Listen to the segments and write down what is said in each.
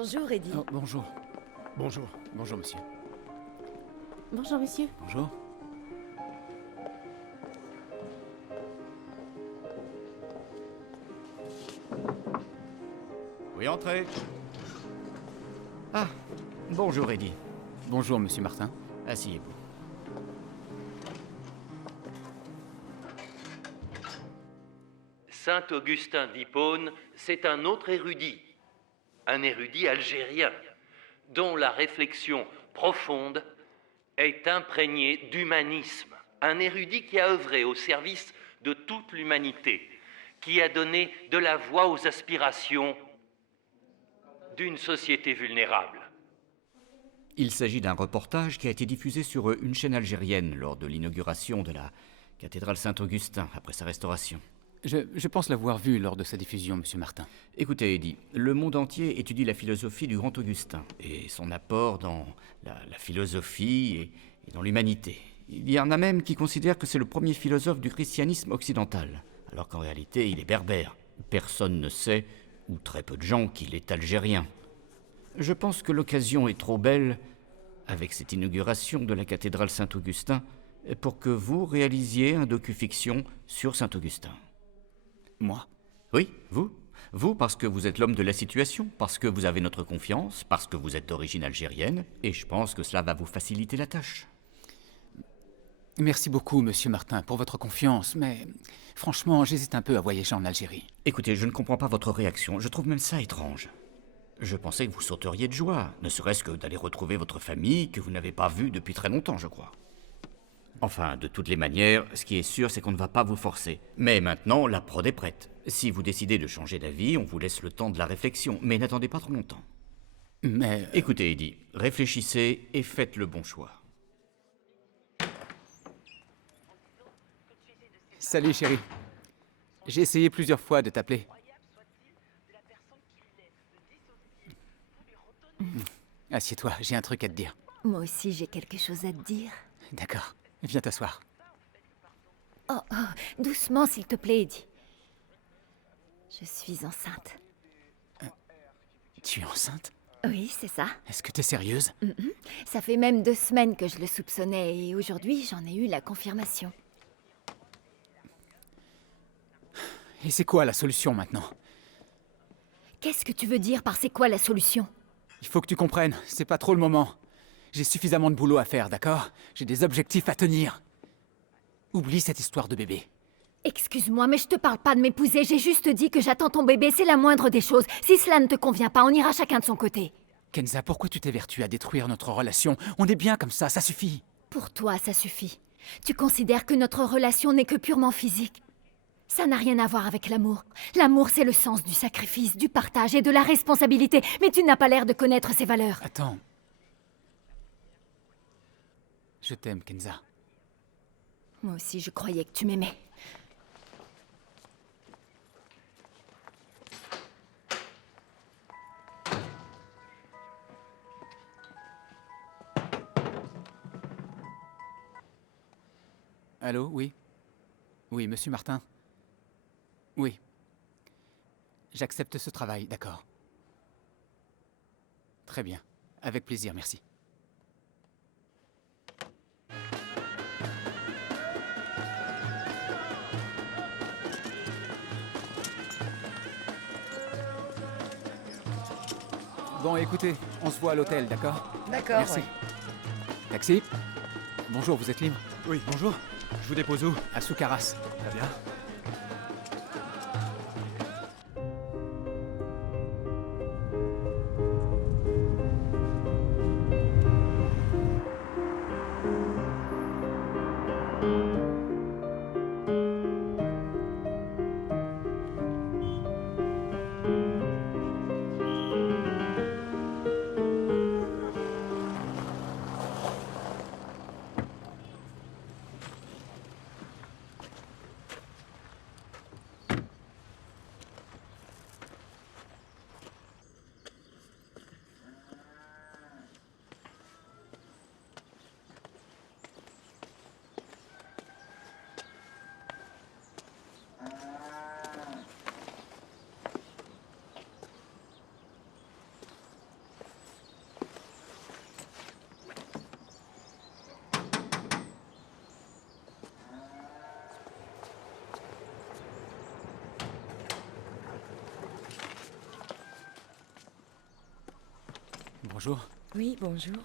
Bonjour, Eddie. Oh, bonjour. Bonjour. Bonjour, monsieur. Bonjour, monsieur. Bonjour. Oui, entrez. Ah, bonjour, Eddie. Bonjour, monsieur Martin. Asseyez-vous. Saint Augustin d'Hippone, c'est un autre érudit, un érudit algérien, dont la réflexion profonde est imprégnée d'humanisme, un érudit qui a œuvré au service de toute l'humanité, qui a donné de la voix aux aspirations d'une société vulnérable. Il s'agit d'un reportage qui a été diffusé sur une chaîne algérienne lors de l'inauguration de la cathédrale Saint-Augustin après sa restauration. Je pense l'avoir vu lors de sa diffusion, monsieur Martin. Écoutez, Eddie, le monde entier étudie la philosophie du grand Augustin et son apport dans la philosophie et dans l'humanité. Il y en a même qui considèrent que c'est le premier philosophe du christianisme occidental, alors qu'en réalité il est berbère. Personne ne sait, ou très peu de gens, qu'il est algérien. Je pense que l'occasion est trop belle, avec cette inauguration de la cathédrale Saint-Augustin, pour que vous réalisiez un docu-fiction sur Saint-Augustin. Moi? Oui, vous. Vous, parce que vous êtes l'homme de la situation, parce que vous avez notre confiance, parce que vous êtes d'origine algérienne, et je pense que cela va vous faciliter la tâche. Merci beaucoup, monsieur Martin, pour votre confiance, mais franchement, j'hésite un peu à voyager en Algérie. Écoutez, je ne comprends pas votre réaction, je trouve même ça étrange. Je pensais que vous sauteriez de joie, ne serait-ce que d'aller retrouver votre famille que vous n'avez pas vue depuis très longtemps, je crois. Enfin, de toutes les manières, ce qui est sûr, c'est qu'on ne va pas vous forcer. Mais maintenant, la prod est prête. Si vous décidez de changer d'avis, on vous laisse le temps de la réflexion, mais n'attendez pas trop longtemps. Mais... Écoutez, Eddie, réfléchissez et faites le bon choix. Salut, chérie. J'ai essayé plusieurs fois de t'appeler. Assieds-toi, j'ai un truc à te dire. Moi aussi, j'ai quelque chose à te dire. D'accord, viens t'asseoir. Oh, doucement, s'il te plaît, Eddie. Je suis enceinte. Tu es enceinte? Oui, c'est ça. Est-ce que t'es sérieuse? Ça fait même 2 semaines que je le soupçonnais et aujourd'hui, j'en ai eu la confirmation. Et c'est quoi la solution maintenant? Qu'est-ce que tu veux dire par c'est quoi la solution? Il faut que tu comprennes, c'est pas trop le moment. J'ai suffisamment de boulot à faire, d'accord? J'ai des objectifs à tenir. Oublie cette histoire de bébé. Excuse-moi, mais je te parle pas de m'épouser, j'ai juste dit que j'attends ton bébé, c'est la moindre des choses. Si cela ne te convient pas, on ira chacun de son côté. Kenza, pourquoi tu t'évertues à détruire notre relation? On est bien comme ça suffit. Pour toi, ça suffit. Tu considères que notre relation n'est que purement physique. Ça n'a rien à voir avec l'amour. L'amour, c'est le sens du sacrifice, du partage et de la responsabilité. Mais tu n'as pas l'air de connaître ces valeurs. Attends. Je t'aime, Kenza. Moi aussi, je croyais que tu m'aimais. Allô, oui? Oui, monsieur Martin? Oui. J'accepte ce travail, d'accord. Très bien. Avec plaisir, merci. Bon, écoutez, on se voit à l'hôtel, d'accord? D'accord, Merci. Taxi? Bonjour, vous êtes libre? Oui, bonjour. Je vous dépose où? À Soukaras. Très bien. Bonjour. Oui, bonjour.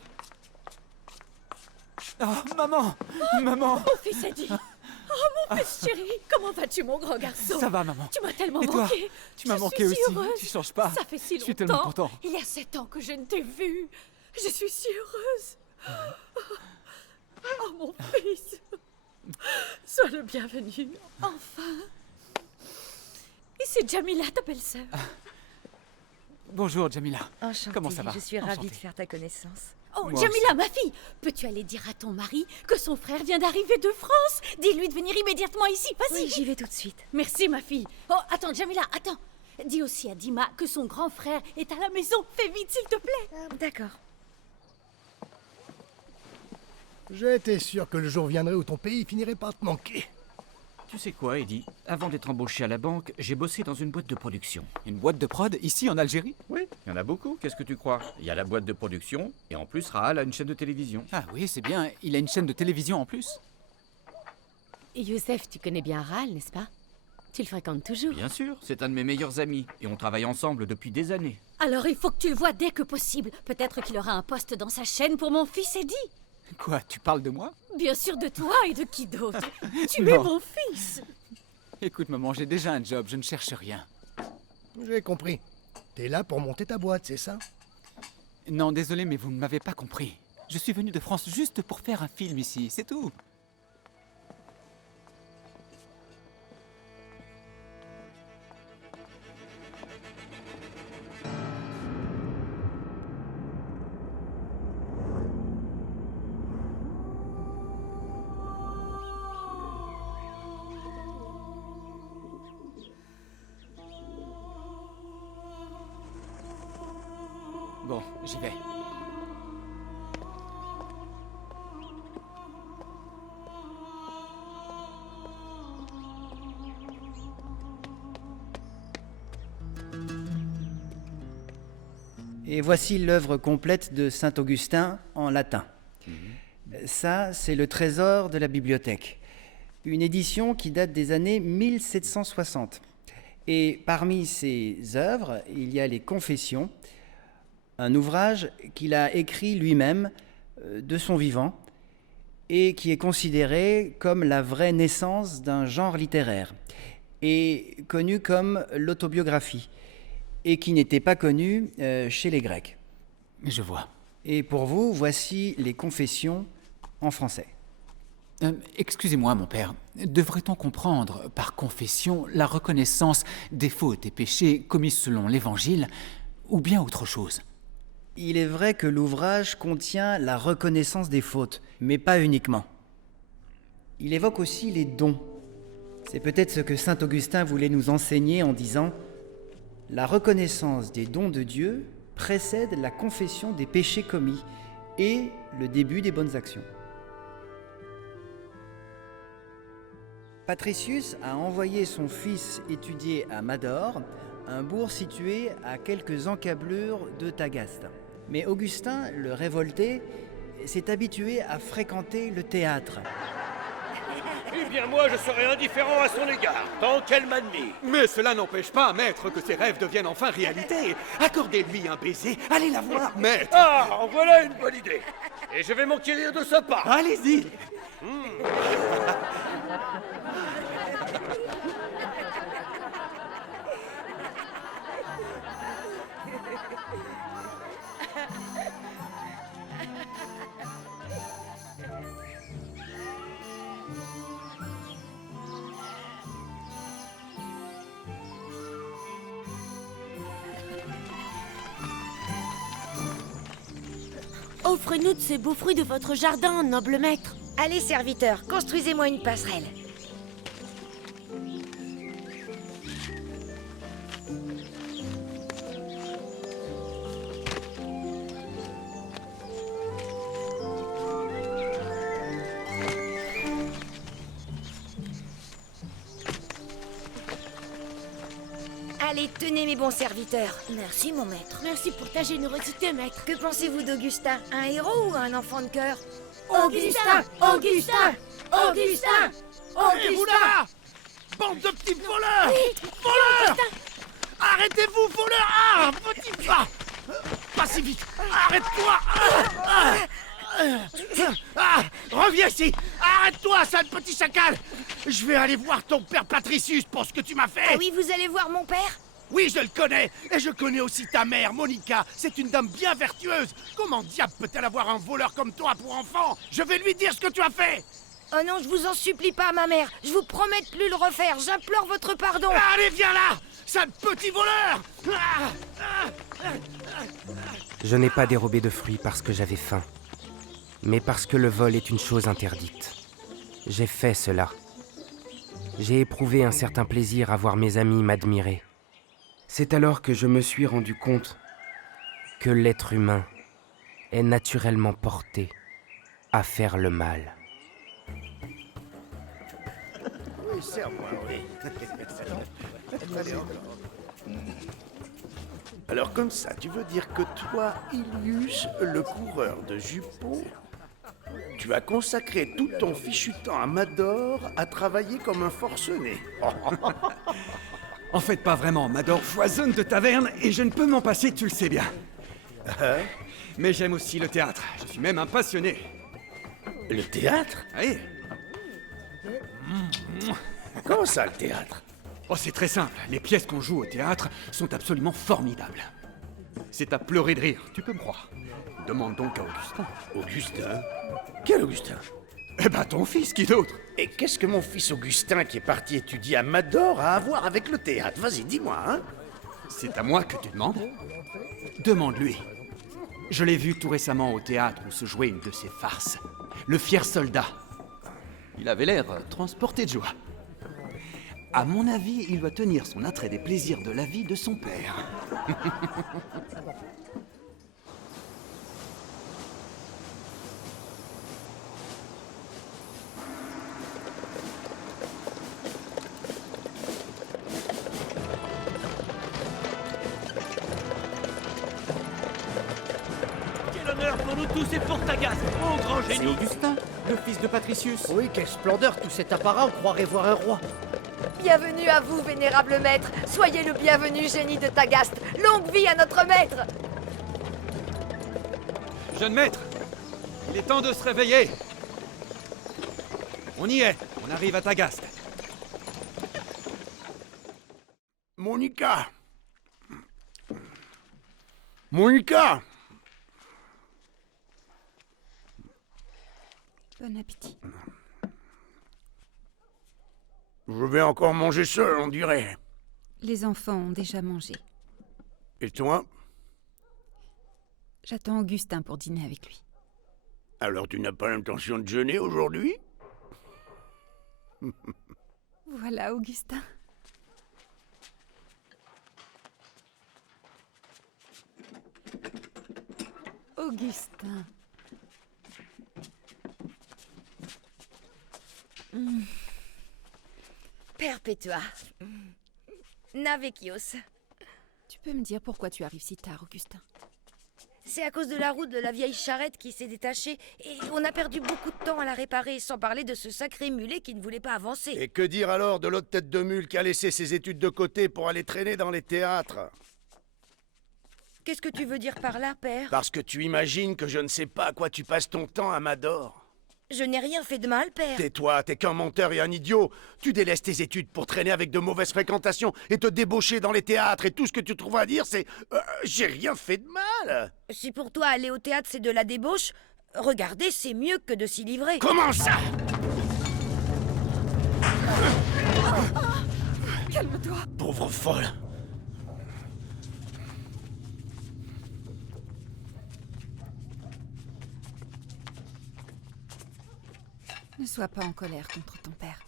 Oh, maman! Maman! Mon fils Eddie. Oh, mon fils chéri. Comment vas-tu, mon grand garçon? Ça va, maman. Tu m'as tellement Et toi? manqué. Tu m'as Je manqué suis aussi. si heureuse. Tu changes pas. Ça fait si longtemps. Je suis tellement content. Il y a 7 ans que je ne t'ai vu. Je suis si heureuse. Oh, mon fils. Sois le bienvenu. Enfin. Ici Jamila, ta belle-sœur. Bonjour, Jamila. Enchantée. Comment ça va? Je suis ravie Enchantée. de faire ta connaissance. Oh, Moi Jamila, ma fille, peux-tu aller dire à ton mari que son frère vient d'arriver de France? Dis-lui de venir immédiatement ici, vas-y. Oui, j'y vais tout de suite. Merci, ma fille. Oh, attends, Jamila, attends. Dis aussi à Dima que son grand frère est à la maison. Fais vite, s'il te plaît. D'accord. J'étais sûr que le jour viendrait où ton pays finirait par te manquer. Tu sais quoi, Eddie? Avant d'être embauché à la banque, j'ai bossé dans une boîte de production. Une boîte de prod ici en Algérie? Oui, il y en a beaucoup, qu'est-ce que tu crois? Il y a la boîte de production, et en plus, Rahal a une chaîne de télévision. Ah oui, c'est bien. Il a une chaîne de télévision en plus. Et Youssef, tu connais bien Ral, n'est-ce pas? Tu le fréquentes toujours? Bien sûr, c'est un de mes meilleurs amis, et on travaille ensemble depuis des années. Alors, il faut que tu le vois dès que possible. Peut-être qu'il aura un poste dans sa chaîne pour mon fils Eddie. Quoi, tu parles de moi? Bien sûr, de toi et de qui d'autre. Tu Non. es mon fils. Écoute, maman, j'ai déjà un job, je ne cherche rien. J'ai compris. T'es là pour monter ta boîte, c'est ça? Non, désolé, mais vous ne m'avez pas compris. Je suis venu de France juste pour faire un film ici, c'est tout. Bon, j'y vais. Et voici l'œuvre complète de saint Augustin en latin. Ça, c'est le trésor de la bibliothèque. Une édition qui date des années 1760. Et parmi ses œuvres, il y a les Confessions, un ouvrage qu'il a écrit lui-même de son vivant et qui est considéré comme la vraie naissance d'un genre littéraire et connu comme l'autobiographie et qui n'était pas connu chez les Grecs. Je vois. Et pour vous, voici les Confessions en français. Excusez-moi, mon père. Devrait-on comprendre par confession la reconnaissance des fautes et péchés commis selon l'Évangile ou bien autre chose? Il est vrai que l'ouvrage contient la reconnaissance des fautes, mais pas uniquement. Il évoque aussi les dons. C'est peut-être ce que saint Augustin voulait nous enseigner en disant « La reconnaissance des dons de Dieu précède la confession des péchés commis et le début des bonnes actions. » Patricius a envoyé son fils étudier à Mador, un bourg situé à quelques encablures de Tagaste. Mais Augustin, le révolté, s'est habitué à fréquenter le théâtre. Eh bien, moi, je serai indifférent à son égard, tant qu'elle m'admire. Mais cela n'empêche pas, maître, que ses rêves deviennent enfin réalité. Accordez-lui un baiser, allez la voir, maître. Ah, en voilà une bonne idée. Et je vais m'enquérir de ce pas. Allez-y. Offrez-nous de ces beaux fruits de votre jardin, noble maître. Allez, serviteur, construisez-moi une passerelle. Allez, tenez mes bons serviteurs. Merci, mon maître. Merci pour ta générosité, maître. Que pensez-vous d'Augustin? Un héros ou un enfant de cœur? Augustin! Augustin! Augustin! Et vous là, bande de petits voleurs. Voleurs. Arrêtez-vous, voleurs. Ah, petit pas. Pas si vite. Arrête-toi. Reviens ici. Arrête-toi, sale petit chacal. Je vais aller voir ton père Patricius pour ce que tu m'as fait. Ah oui, vous allez voir mon père? Oui, je le connais. Et je connais aussi ta mère, Monica. C'est une dame bien vertueuse. Comment diable peut-elle avoir un voleur comme toi pour enfant? Je vais lui dire ce que tu as fait. Oh non, je vous en supplie pas, ma mère. Je vous promets de plus le refaire. J'implore votre pardon. Allez, viens là, sale petit voleur. Je n'ai pas dérobé de fruits parce que j'avais faim, mais parce que le vol est une chose interdite. J'ai fait cela. J'ai éprouvé un certain plaisir à voir mes amis m'admirer. C'est alors que je me suis rendu compte que l'être humain est naturellement porté à faire le mal. Oui, serre-moi, oui. Alors comme ça, tu veux dire que toi, Ilius, le coureur de jupons, tu as consacré tout ton fichu temps à Mador à travailler comme un forcené. En fait, pas vraiment. Mador foisonne de tavernes et je ne peux m'en passer, tu le sais bien. Mais j'aime aussi le théâtre. Je suis même un passionné. Le théâtre? Oui. Comment ça, le théâtre? Oh, c'est très simple. Les pièces qu'on joue au théâtre sont absolument formidables. C'est à pleurer de rire, tu peux me croire. Demande donc à Augustin. Augustin? Quel Augustin? Eh ben, ton fils, qui d'autre? Et qu'est-ce que mon fils Augustin, qui est parti étudier à Mador, a à voir avec le théâtre? Vas-y, dis-moi, hein? C'est à moi que tu demandes? Demande-lui. Je l'ai vu tout récemment au théâtre où se jouait une de ses farces. Le fier soldat. Il avait l'air transporté de joie. À mon avis, il doit tenir son attrait des plaisirs de la vie de son père. Quel honneur pour nous tous et pour Tagaste, ô grand C'est génie! Augustin, le fils de Patricius. Oui, quelle splendeur, tout cet apparat, on croirait voir un roi. Bienvenue à vous, vénérable maître. Soyez le bienvenu, génie de Tagaste. Longue vie à notre maître. Jeune maître, il est temps de se réveiller. On y est, on arrive à Tagaste. Monica! Monica! Bon appétit. Je vais encore manger seul, on dirait. Les enfants ont déjà mangé. Et toi? J'attends Augustin pour dîner avec lui. Alors tu n'as pas l'intention de jeûner aujourd'hui? Voilà, Augustin. Augustin. Perpetua. Navecios. Tu peux me dire pourquoi tu arrives si tard, Augustin? C'est à cause de la roue de la vieille charrette qui s'est détachée et on a perdu beaucoup de temps à la réparer, sans parler de ce sacré mulet qui ne voulait pas avancer. Et que dire alors de l'autre tête de mule qui a laissé ses études de côté pour aller traîner dans les théâtres? Qu'est-ce que tu veux dire par là, père? Parce que tu imagines que je ne sais pas à quoi tu passes ton temps à Mador. Je n'ai rien fait de mal, père. Tais-toi, t'es qu'un menteur et un idiot. Tu délaisses tes études pour traîner avec de mauvaises fréquentations et te débaucher dans les théâtres et tout ce que tu trouves à dire c'est j'ai rien fait de mal. Si pour toi aller au théâtre c'est de la débauche, regarder c'est mieux que de s'y livrer. Comment ça? Calme-toi. Pauvre folle. Ne sois pas en colère contre ton père.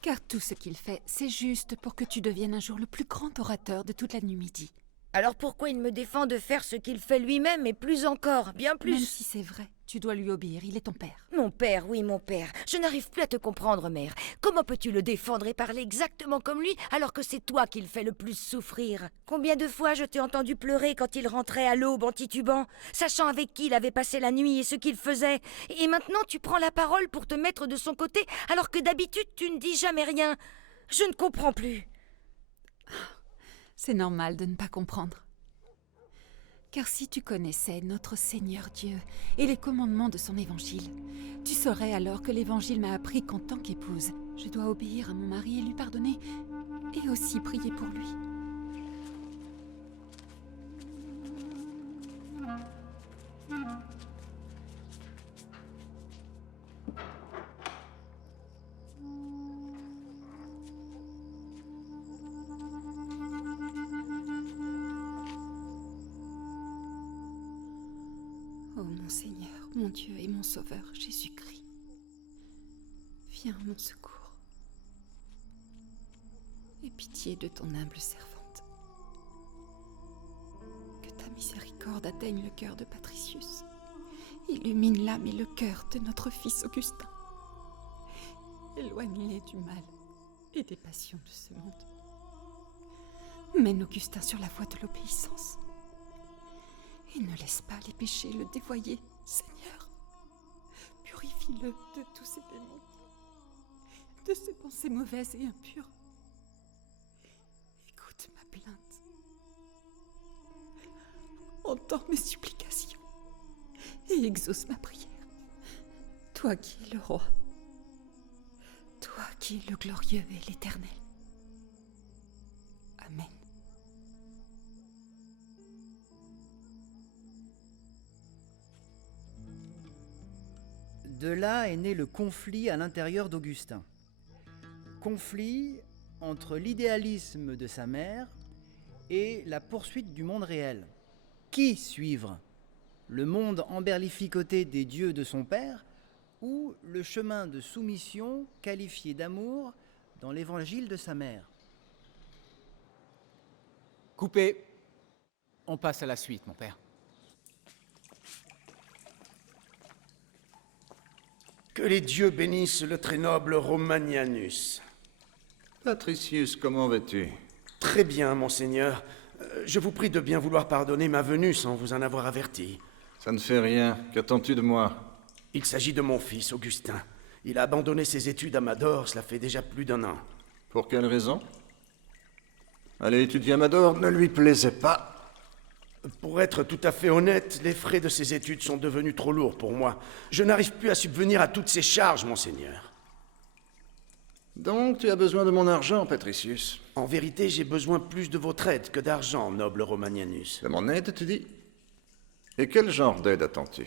Car tout ce qu'il fait, c'est juste pour que tu deviennes un jour le plus grand orateur de toute la Numidie. Alors pourquoi il me défend de faire ce qu'il fait lui-même et plus encore, bien plus? Même si c'est vrai, tu dois lui obéir, il est ton père. Mon père, oui, mon père. Je n'arrive plus à te comprendre, mère. Comment peux-tu le défendre et parler exactement comme lui alors que c'est toi qui le fais le plus souffrir? Combien de fois je t'ai entendu pleurer quand il rentrait à l'aube en titubant, sachant avec qui il avait passé la nuit et ce qu'il faisait. Et maintenant tu prends la parole pour te mettre de son côté alors que d'habitude tu ne dis jamais rien. Je ne comprends plus. C'est normal de ne pas comprendre. Car si tu connaissais notre Seigneur Dieu et les commandements de son évangile, tu saurais alors que l'évangile m'a appris qu'en tant qu'épouse, je dois obéir à mon mari et lui pardonner, et aussi prier pour lui. Ô mon Seigneur, mon Dieu et mon Sauveur, Jésus-Christ, viens à mon secours. Aie pitié de ton humble servante. Que ta miséricorde atteigne le cœur de Patricius. Illumine l'âme et le cœur de notre fils Augustin. Éloigne-les du mal et des passions de ce monde. Mène Augustin sur la voie de l'obéissance. Et ne laisse pas les péchés le dévoyer, Seigneur. Purifie-le de tous ses démons, de ses pensées mauvaises et impures. Écoute ma plainte. Entends mes supplications et exauce ma prière. Toi qui es le roi, toi qui es le glorieux et l'éternel. Amen. De là est né le conflit à l'intérieur d'Augustin. Conflit entre l'idéalisme de sa mère et la poursuite du monde réel. Qui suivre? Le monde emberlificoté des dieux de son père ou le chemin de soumission qualifié d'amour dans l'évangile de sa mère? Coupé. On passe à la suite, mon père. Que les dieux bénissent le très noble Romanianus. Patricius, comment vas-tu? Très bien, monseigneur. Je vous prie de bien vouloir pardonner ma venue sans vous en avoir averti. Ça ne fait rien. Qu'attends-tu de moi? Il s'agit de mon fils, Augustin. Il a abandonné ses études à Mador, cela fait déjà plus d'1 an. Pour quelle raison? Aller étudier à Mador ne lui plaisait pas. Pour être tout à fait honnête, les frais de ces études sont devenus trop lourds pour moi. Je n'arrive plus à subvenir à toutes ces charges, monseigneur. Donc tu as besoin de mon argent, Patricius? En vérité, j'ai besoin plus de votre aide que d'argent, noble Romanianus. De mon aide, tu dis? Et quel genre d'aide attends-tu?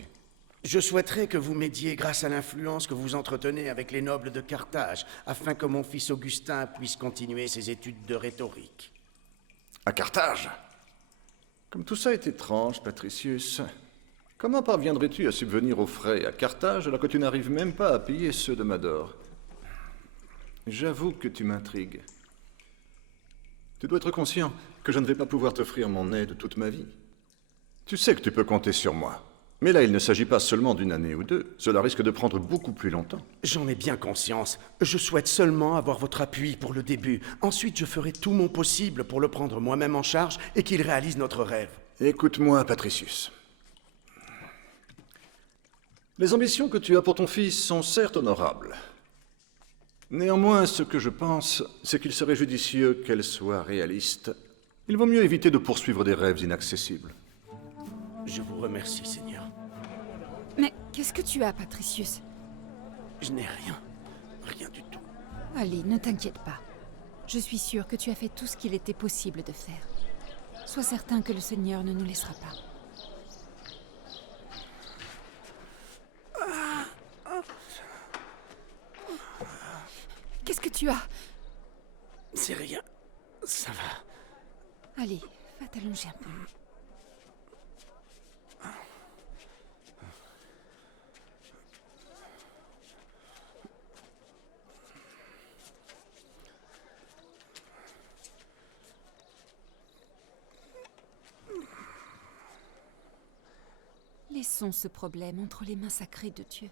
Je souhaiterais que vous m'aidiez grâce à l'influence que vous entretenez avec les nobles de Carthage, afin que mon fils Augustin puisse continuer ses études de rhétorique. À Carthage? Comme tout ça est étrange, Patricius. Comment parviendrais-tu à subvenir aux frais à Carthage alors que tu n'arrives même pas à payer ceux de Mador? J'avoue que tu m'intrigues. Tu dois être conscient que je ne vais pas pouvoir t'offrir mon aide toute ma vie. Tu sais que tu peux compter sur moi. Mais là, il ne s'agit pas seulement d'1 année ou 2. Cela risque de prendre beaucoup plus longtemps. J'en ai bien conscience. Je souhaite seulement avoir votre appui pour le début. Ensuite, je ferai tout mon possible pour le prendre moi-même en charge et qu'il réalise notre rêve. Écoute-moi, Patricius. Les ambitions que tu as pour ton fils sont certes honorables. Néanmoins, ce que je pense, c'est qu'il serait judicieux qu'elles soient réalistes. Il vaut mieux éviter de poursuivre des rêves inaccessibles. Je vous remercie, Seigneur. Mais qu'est-ce que tu as, Patricius? Je n'ai rien. Rien du tout. Allez, ne t'inquiète pas. Je suis sûre que tu as fait tout ce qu'il était possible de faire. Sois certain que le Seigneur ne nous laissera pas. Qu'est-ce que tu as? C'est rien. Ça va. Allez, va t'allonger un peu. Laissons ce problème entre les mains sacrées de Dieu.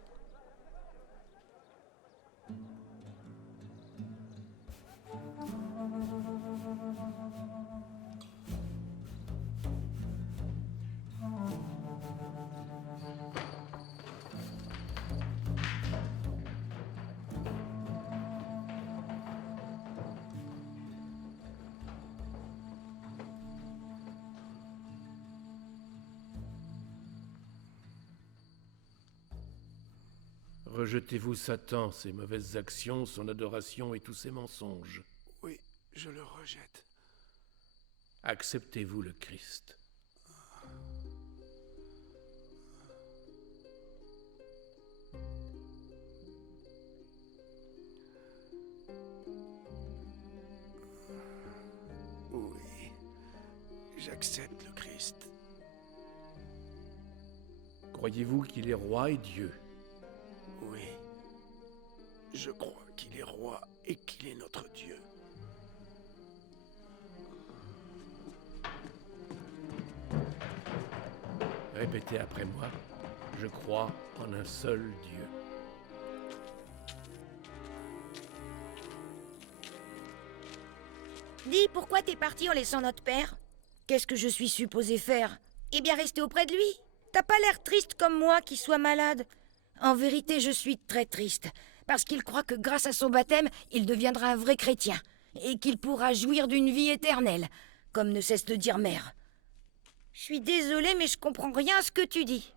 Rejetez-vous Satan, ses mauvaises actions, son adoration et tous ses mensonges. Oui, je le rejette. Acceptez-vous le Christ. Oui, j'accepte le Christ. Croyez-vous qu'il est roi et Dieu? Oui, je crois qu'il est roi et qu'il est notre Dieu. Répétez après moi, je crois en un seul Dieu. Dis, pourquoi t'es parti en laissant notre père? Qu'est-ce que je suis supposée faire? Eh bien, rester auprès de lui. T'as pas l'air triste comme moi qui soit malade. En vérité, je suis très triste, parce qu'il croit que grâce à son baptême, il deviendra un vrai chrétien, et qu'il pourra jouir d'une vie éternelle, comme ne cesse de dire Mère. Je suis désolée, mais je comprends rien à ce que tu dis.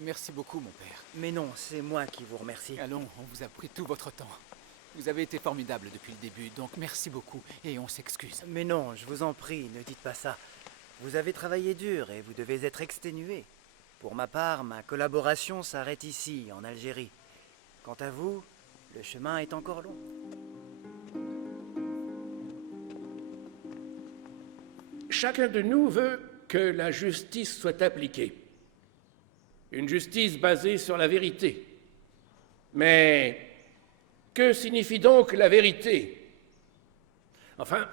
Merci beaucoup, mon père. Mais non, c'est moi qui vous remercie. Allons, on vous a pris tout votre temps. Vous avez été formidable depuis le début, donc merci beaucoup, et on s'excuse. Mais non, je vous en prie, ne dites pas ça. Vous avez travaillé dur et vous devez être exténué. Pour ma part, ma collaboration s'arrête ici, en Algérie. Quant à vous, le chemin est encore long. Chacun de nous veut que la justice soit appliquée. Une justice basée sur la vérité. Mais que signifie donc la vérité? Enfin,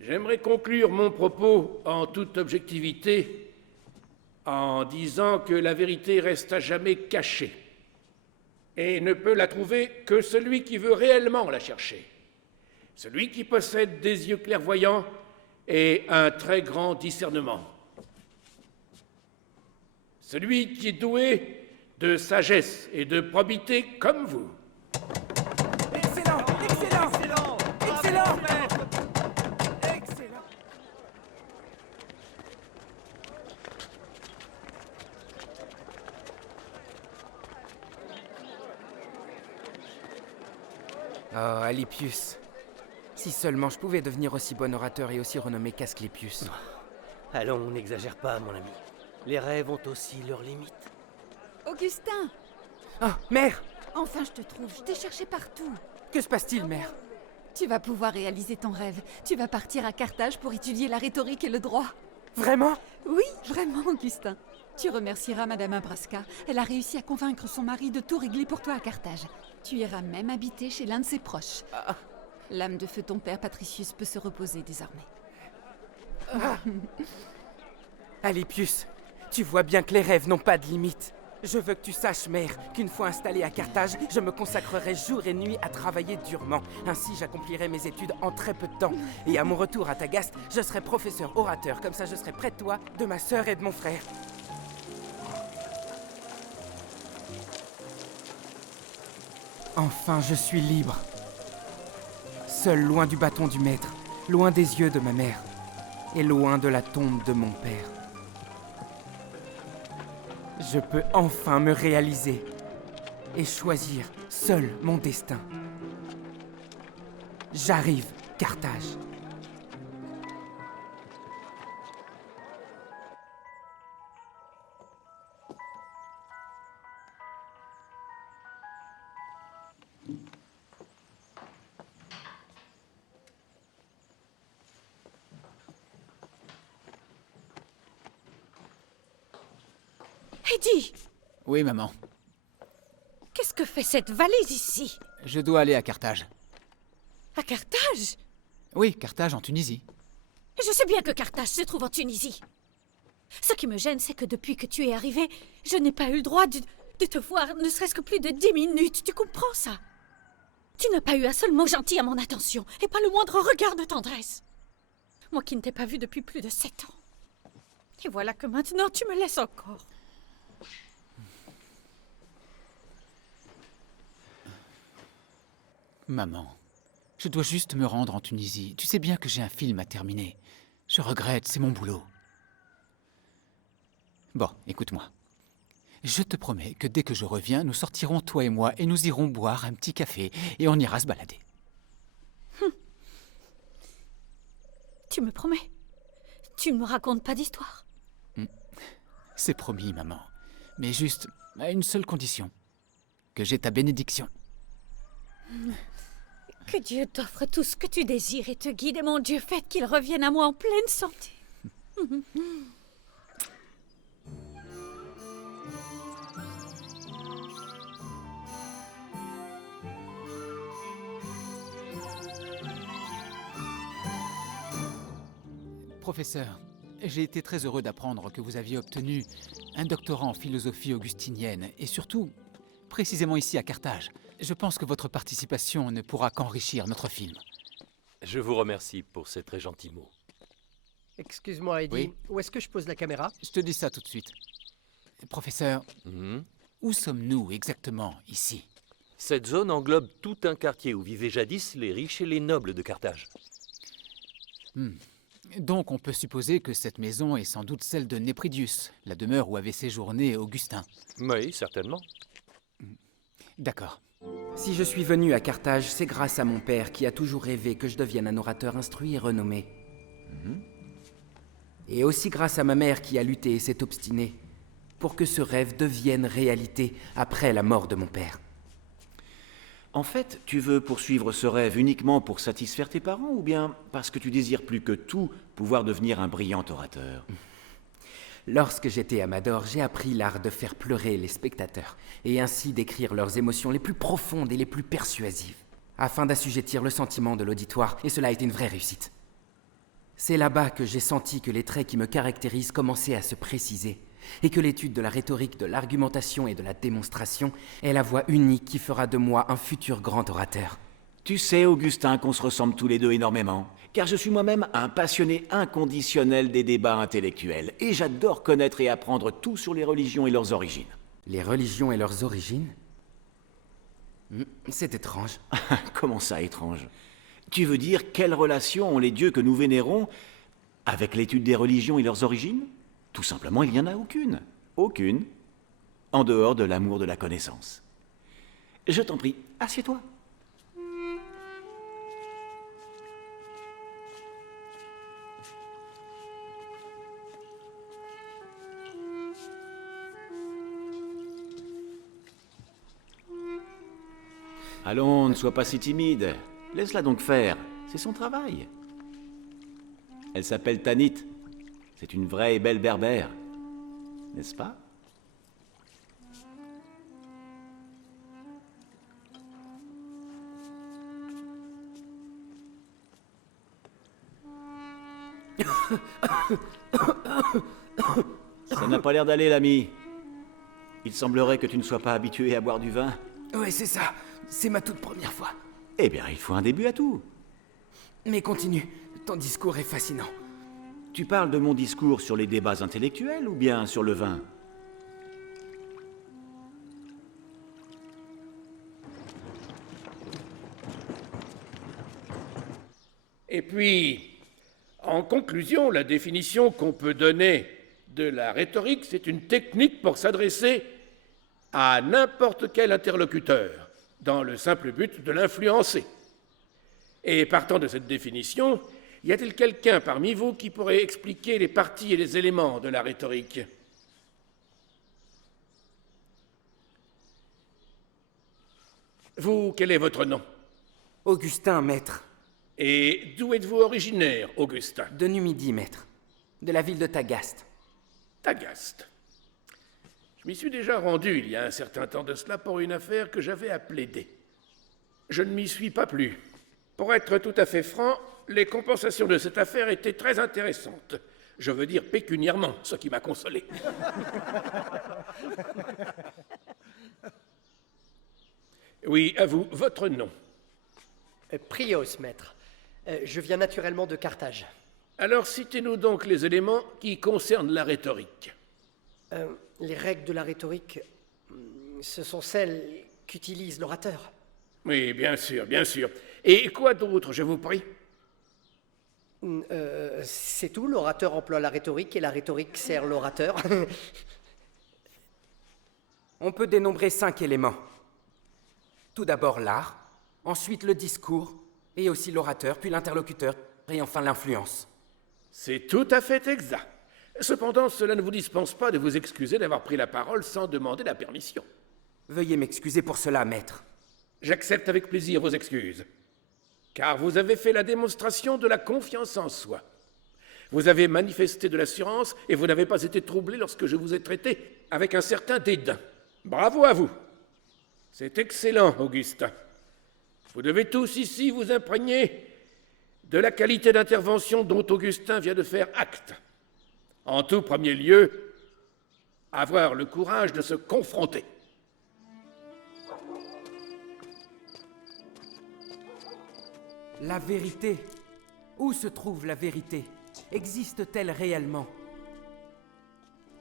j'aimerais conclure mon propos en toute objectivité en disant que la vérité reste à jamais cachée et ne peut la trouver que celui qui veut réellement la chercher, celui qui possède des yeux clairvoyants et un très grand discernement. Celui qui est doué de sagesse et de probité comme vous. Excellent, excellent, excellent, excellent, excellent. Oh, Alypius. Si seulement je pouvais devenir aussi bon orateur et aussi renommé qu'Asclépius. Allons, on n'exagère pas, mon ami. Les rêves ont aussi leurs limites. Augustin! Oh, mère! Enfin, je te trouve. Je t'ai cherché partout. Que se passe-t-il, mère? Tu vas pouvoir réaliser ton rêve. Tu vas partir à Carthage pour étudier la rhétorique et le droit. Vraiment? Oui, vraiment, Augustin. Tu remercieras Madame Abraska. Elle a réussi à convaincre son mari de tout régler pour toi à Carthage. Tu iras même habiter chez l'un de ses proches. L'âme de feu ton père, Patricius, peut se reposer désormais. Alypius, tu vois bien que les rêves n'ont pas de limite. Je veux que tu saches, mère, qu'une fois installé à Carthage, je me consacrerai jour et nuit à travailler durement. Ainsi, j'accomplirai mes études en très peu de temps. Et à mon retour à Tagaste, je serai professeur orateur. Comme ça, je serai près de toi, de ma sœur et de mon frère. Enfin, je suis libre. Seul loin du bâton du maître, loin des yeux de ma mère, et loin de la tombe de mon père. Je peux enfin me réaliser et choisir seul mon destin. J'arrive, Carthage. Eddie! Oui, maman. Qu'est-ce que fait cette valise ici? Je dois aller à Carthage. À Carthage? Oui, Carthage en Tunisie. Je sais bien que Carthage se trouve en Tunisie. Ce qui me gêne, c'est que depuis que tu es arrivé, je n'ai pas eu le droit de te voir ne serait-ce que plus de 10 minutes. Tu comprends ça? Tu n'as pas eu un seul mot gentil à mon attention, et pas le moindre regard de tendresse. Moi qui ne t'ai pas vu depuis plus de 7 ans. Et voilà que maintenant tu me laisses encore. Maman, je dois juste me rendre en Tunisie. Tu sais bien que j'ai un film à terminer. Je regrette, c'est mon boulot. Bon, écoute-moi. Je te promets que dès que je reviens, nous sortirons, toi et moi, et nous irons boire un petit café, et on ira se balader. Tu me promets? Tu ne me racontes pas d'histoire? C'est promis, maman. Mais juste à une seule condition. Que j'ai ta bénédiction. Que Dieu t'offre tout ce que tu désires et te guide, et mon Dieu, faites qu'il revienne à moi en pleine santé. Professeur, j'ai été très heureux d'apprendre que vous aviez obtenu un doctorat en philosophie augustinienne, et surtout, précisément ici à Carthage. Je pense que votre participation ne pourra qu'enrichir notre film. Je vous remercie pour ces très gentils mots. Excuse-moi, Eddie, Oui. où est-ce que je pose la caméra? Je te dis ça tout de suite. Professeur, où sommes-nous exactement ici? Cette zone englobe tout un quartier où vivaient jadis les riches et les nobles de Carthage. Donc on peut supposer que cette maison est sans doute celle de Népridius, la demeure où avait séjourné Augustin. Oui, certainement. D'accord. Si je suis venu à Carthage, c'est grâce à mon père qui a toujours rêvé que je devienne un orateur instruit et renommé. Et aussi grâce à ma mère qui a lutté et s'est obstinée pour que ce rêve devienne réalité après la mort de mon père. En fait, tu veux poursuivre ce rêve uniquement pour satisfaire tes parents ou bien parce que tu désires plus que tout pouvoir devenir un brillant orateur? Lorsque j'étais à Mador, j'ai appris l'art de faire pleurer les spectateurs et ainsi d'écrire leurs émotions les plus profondes et les plus persuasives, afin d'assujettir le sentiment de l'auditoire, et cela a été une vraie réussite. C'est là-bas que j'ai senti que les traits qui me caractérisent commençaient à se préciser, et que l'étude de la rhétorique, de l'argumentation et de la démonstration est la voie unique qui fera de moi un futur grand orateur. Tu sais, Augustin, qu'on se ressemble tous les deux énormément, car je suis moi-même un passionné inconditionnel des débats intellectuels, et j'adore connaître et apprendre tout sur les religions et leurs origines. Les religions et leurs origines? C'est étrange. Comment ça, étrange? Tu veux dire quelle relation ont les dieux que nous vénérons avec l'étude des religions et leurs origines? Tout simplement, il n'y en a aucune. Aucune. En dehors de l'amour de la connaissance. Je t'en prie, assieds-toi. Allons, ne sois pas si timide. Laisse-la donc faire. C'est son travail. Elle s'appelle Tanit. C'est une vraie et belle berbère. N'est-ce pas? Ça n'a pas l'air d'aller, l'ami. Il semblerait que tu ne sois pas habitué à boire du vin. Ouais, c'est ça. C'est ma toute première fois. Eh bien, il faut un début à tout. Mais continue. Ton discours est fascinant. Tu parles de mon discours sur les débats intellectuels ou bien sur le vin? Et puis, en conclusion, la définition qu'on peut donner de la rhétorique, c'est une technique pour s'adresser à n'importe quel interlocuteur, dans le simple but de l'influencer. Et partant de cette définition, y a-t-il quelqu'un parmi vous qui pourrait expliquer les parties et les éléments de la rhétorique? Vous, quel est votre nom? Augustin, maître. Et d'où êtes-vous originaire, Augustin? De Numidie, maître. De la ville de Tagaste. Tagaste. Je m'y suis déjà rendu il y a un certain temps de cela pour une affaire que j'avais à plaider. Je ne m'y suis pas plu. Pour être tout à fait franc, les compensations de cette affaire étaient très intéressantes. Je veux dire pécuniairement, ce qui m'a consolé. Oui, à vous, votre nom? Prios, maître. Je viens naturellement de Carthage. Alors citez-nous donc les éléments qui concernent la rhétorique. Les règles de la rhétorique, ce sont celles qu'utilise l'orateur. Oui, bien sûr, bien sûr. Et quoi d'autre, je vous prie? C'est tout, l'orateur emploie la rhétorique et la rhétorique sert l'orateur. On peut dénombrer 5 éléments. Tout d'abord l'art, ensuite le discours, et aussi l'orateur, puis l'interlocuteur, et enfin l'influence. C'est tout à fait exact. Cependant, cela ne vous dispense pas de vous excuser d'avoir pris la parole sans demander la permission. Veuillez m'excuser pour cela, maître. J'accepte avec plaisir vos excuses. Car vous avez fait la démonstration de la confiance en soi. Vous avez manifesté de l'assurance et vous n'avez pas été troublé lorsque je vous ai traité avec un certain dédain. Bravo à vous. C'est excellent, Augustin. Vous devez tous ici vous imprégner de la qualité d'intervention dont Augustin vient de faire acte. En tout premier lieu, avoir le courage de se confronter. La vérité. Où se trouve la vérité? Existe-t-elle réellement?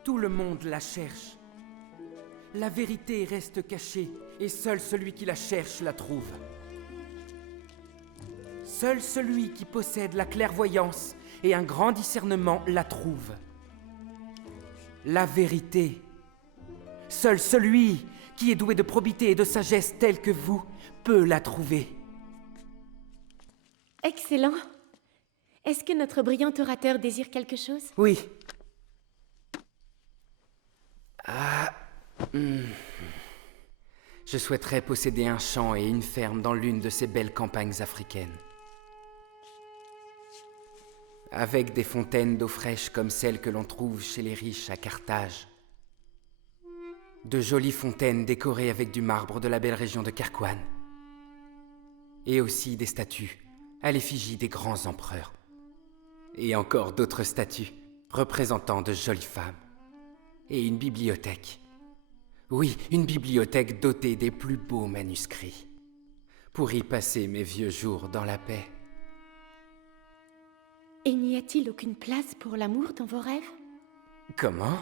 Tout le monde la cherche. La vérité reste cachée, et seul celui qui la cherche la trouve. Seul celui qui possède la clairvoyance et un grand discernement la trouve. La vérité. Seul celui qui est doué de probité et de sagesse telle que vous peut la trouver. Excellent. Est-ce que notre brillant orateur désire quelque chose? Oui. Je souhaiterais posséder un champ et une ferme dans l'une de ces belles campagnes africaines. Avec des fontaines d'eau fraîche comme celles que l'on trouve chez les riches à Carthage. De jolies fontaines décorées avec du marbre de la belle région de Carquoan. Et aussi des statues à l'effigie des grands empereurs. Et encore d'autres statues représentant de jolies femmes. Et une bibliothèque. Oui, une bibliothèque dotée des plus beaux manuscrits. Pour y passer mes vieux jours dans la paix. Et n'y a-t-il aucune place pour l'amour dans vos rêves? Comment?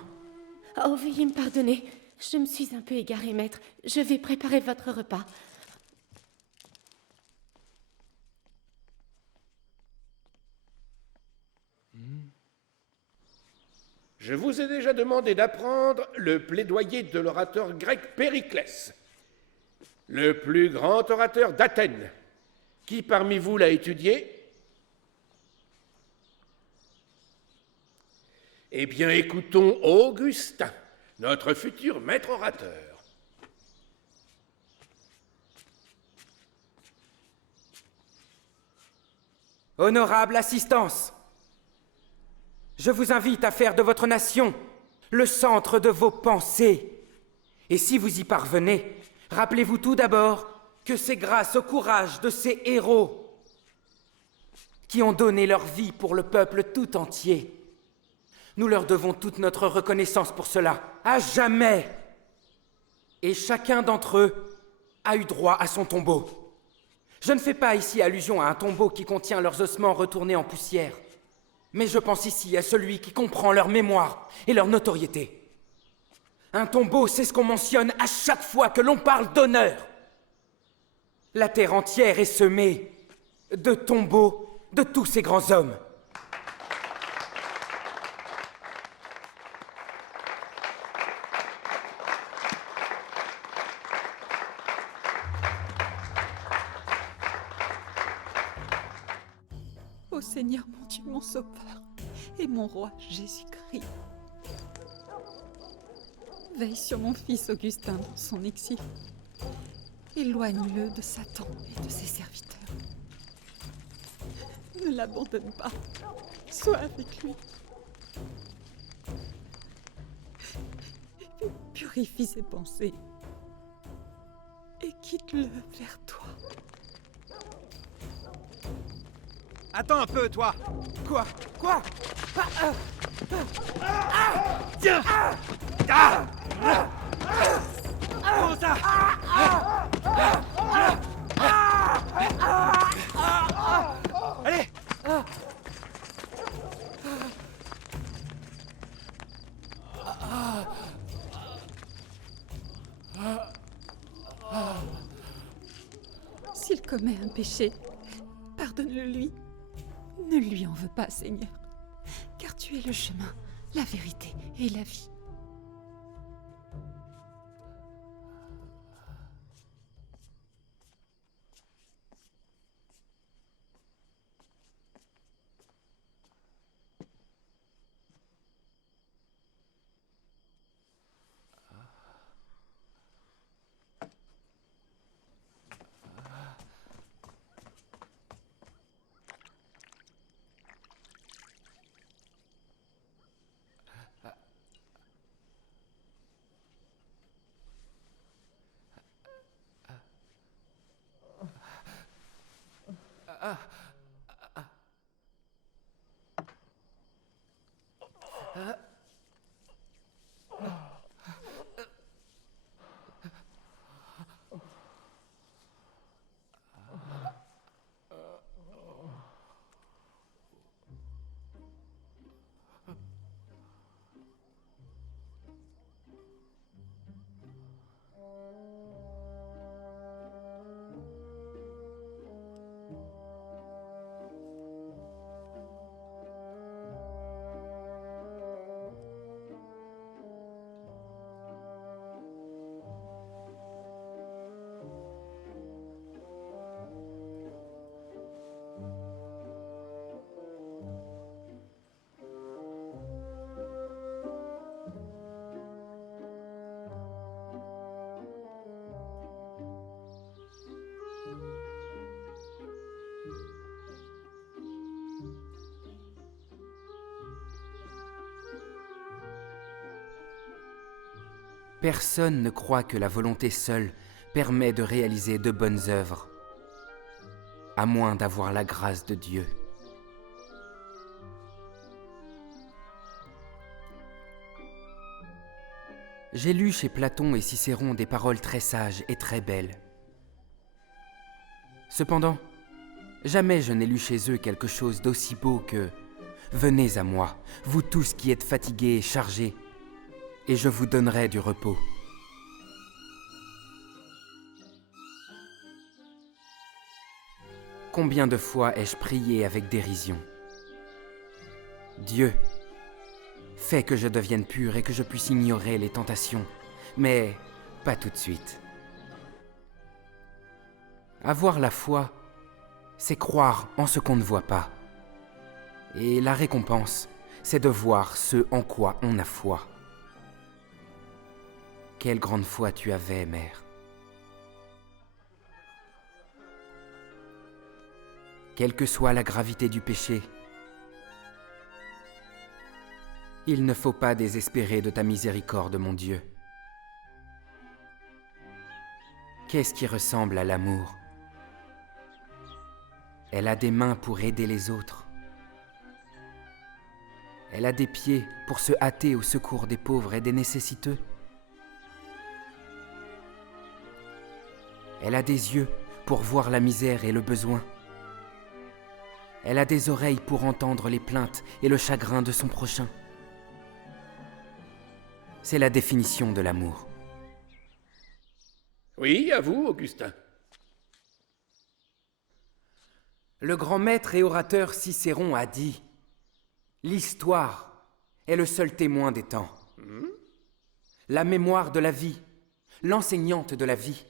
Oh, veuillez me pardonner. Je me suis un peu égarée, maître. Je vais préparer votre repas. Je vous ai déjà demandé d'apprendre le plaidoyer de l'orateur grec Périclès, le plus grand orateur d'Athènes. Qui parmi vous l'a étudié? Eh bien, écoutons Augustin, notre futur maître orateur. Honorable assistance, je vous invite à faire de votre nation le centre de vos pensées. Et si vous y parvenez, rappelez-vous tout d'abord que c'est grâce au courage de ces héros qui ont donné leur vie pour le peuple tout entier. Nous leur devons toute notre reconnaissance pour cela, à jamais. Et chacun d'entre eux a eu droit à son tombeau. Je ne fais pas ici allusion à un tombeau qui contient leurs ossements retournés en poussière. Mais je pense ici à celui qui comprend leur mémoire et leur notoriété. Un tombeau, c'est ce qu'on mentionne à chaque fois que l'on parle d'honneur. La terre entière est semée de tombeaux de tous ces grands hommes. Ô Seigneur, mon Dieu, mon Sauveur, et mon roi Jésus-Christ, veille sur mon fils Augustin dans son exil. Éloigne-le de Satan et de ses serviteurs. Ne l'abandonne pas. Sois avec lui. Purifie ses pensées et quitte-le vers toi. Attends un peu, toi. Quoi? Tiens. Prends ça. Allez. commet un péché, pardonne-le-lui. Ne lui en veux pas, Seigneur, car tu es le chemin, la vérité et la vie. Personne ne croit que la volonté seule permet de réaliser de bonnes œuvres, à moins d'avoir la grâce de Dieu. J'ai lu chez Platon et Cicéron des paroles très sages et très belles. Cependant, jamais je n'ai lu chez eux quelque chose d'aussi beau que « Venez à moi, vous tous qui êtes fatigués et chargés, et je vous donnerai du repos. » Combien de fois ai-je prié avec dérision? Dieu, fais que je devienne pur et que je puisse ignorer les tentations, mais pas tout de suite. Avoir la foi, c'est croire en ce qu'on ne voit pas. Et la récompense, c'est de voir ce en quoi on a foi. Quelle grande foi tu avais, mère. Quelle que soit la gravité du péché, il ne faut pas désespérer de ta miséricorde, mon Dieu. Qu'est-ce qui ressemble à l'amour? Elle a des mains pour aider les autres. Elle a des pieds pour se hâter au secours des pauvres et des nécessiteux. Elle a des yeux pour voir la misère et le besoin. Elle a des oreilles pour entendre les plaintes et le chagrin de son prochain. C'est la définition de l'amour. Oui, à vous, Augustin. Le grand maître et orateur Cicéron a dit « L'histoire est le seul témoin des temps. La mémoire de la vie, l'enseignante de la vie,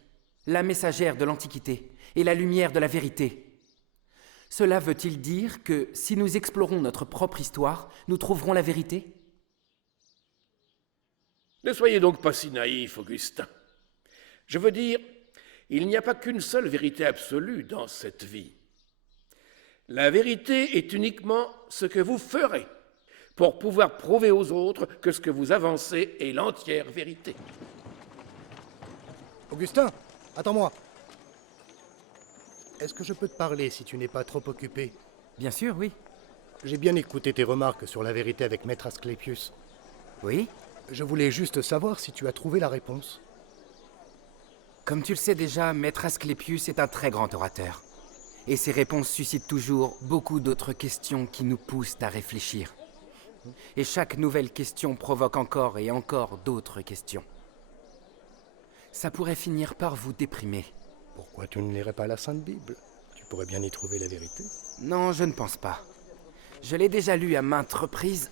la messagère de l'Antiquité et la lumière de la vérité. Cela veut-il dire que si nous explorons notre propre histoire, nous trouverons la vérité? » Ne soyez donc pas si naïf, Augustin. Je veux dire, il n'y a pas qu'une seule vérité absolue dans cette vie. La vérité est uniquement ce que vous ferez pour pouvoir prouver aux autres que ce que vous avancez est l'entière vérité. Augustin, attends-moi. Est-ce que je peux te parler si tu n'es pas trop occupé? Bien sûr, oui. J'ai bien écouté tes remarques sur la vérité avec Maître Asclépius. Oui? Je voulais juste savoir si tu as trouvé la réponse. Comme tu le sais déjà, Maître Asclépius est un très grand orateur. Et ses réponses suscitent toujours beaucoup d'autres questions qui nous poussent à réfléchir. Et chaque nouvelle question provoque encore et encore d'autres questions. Ça pourrait finir par vous déprimer. Pourquoi tu ne lirais pas la Sainte Bible? Tu pourrais bien y trouver la vérité. Non, je ne pense pas. Je l'ai déjà lue à maintes reprises,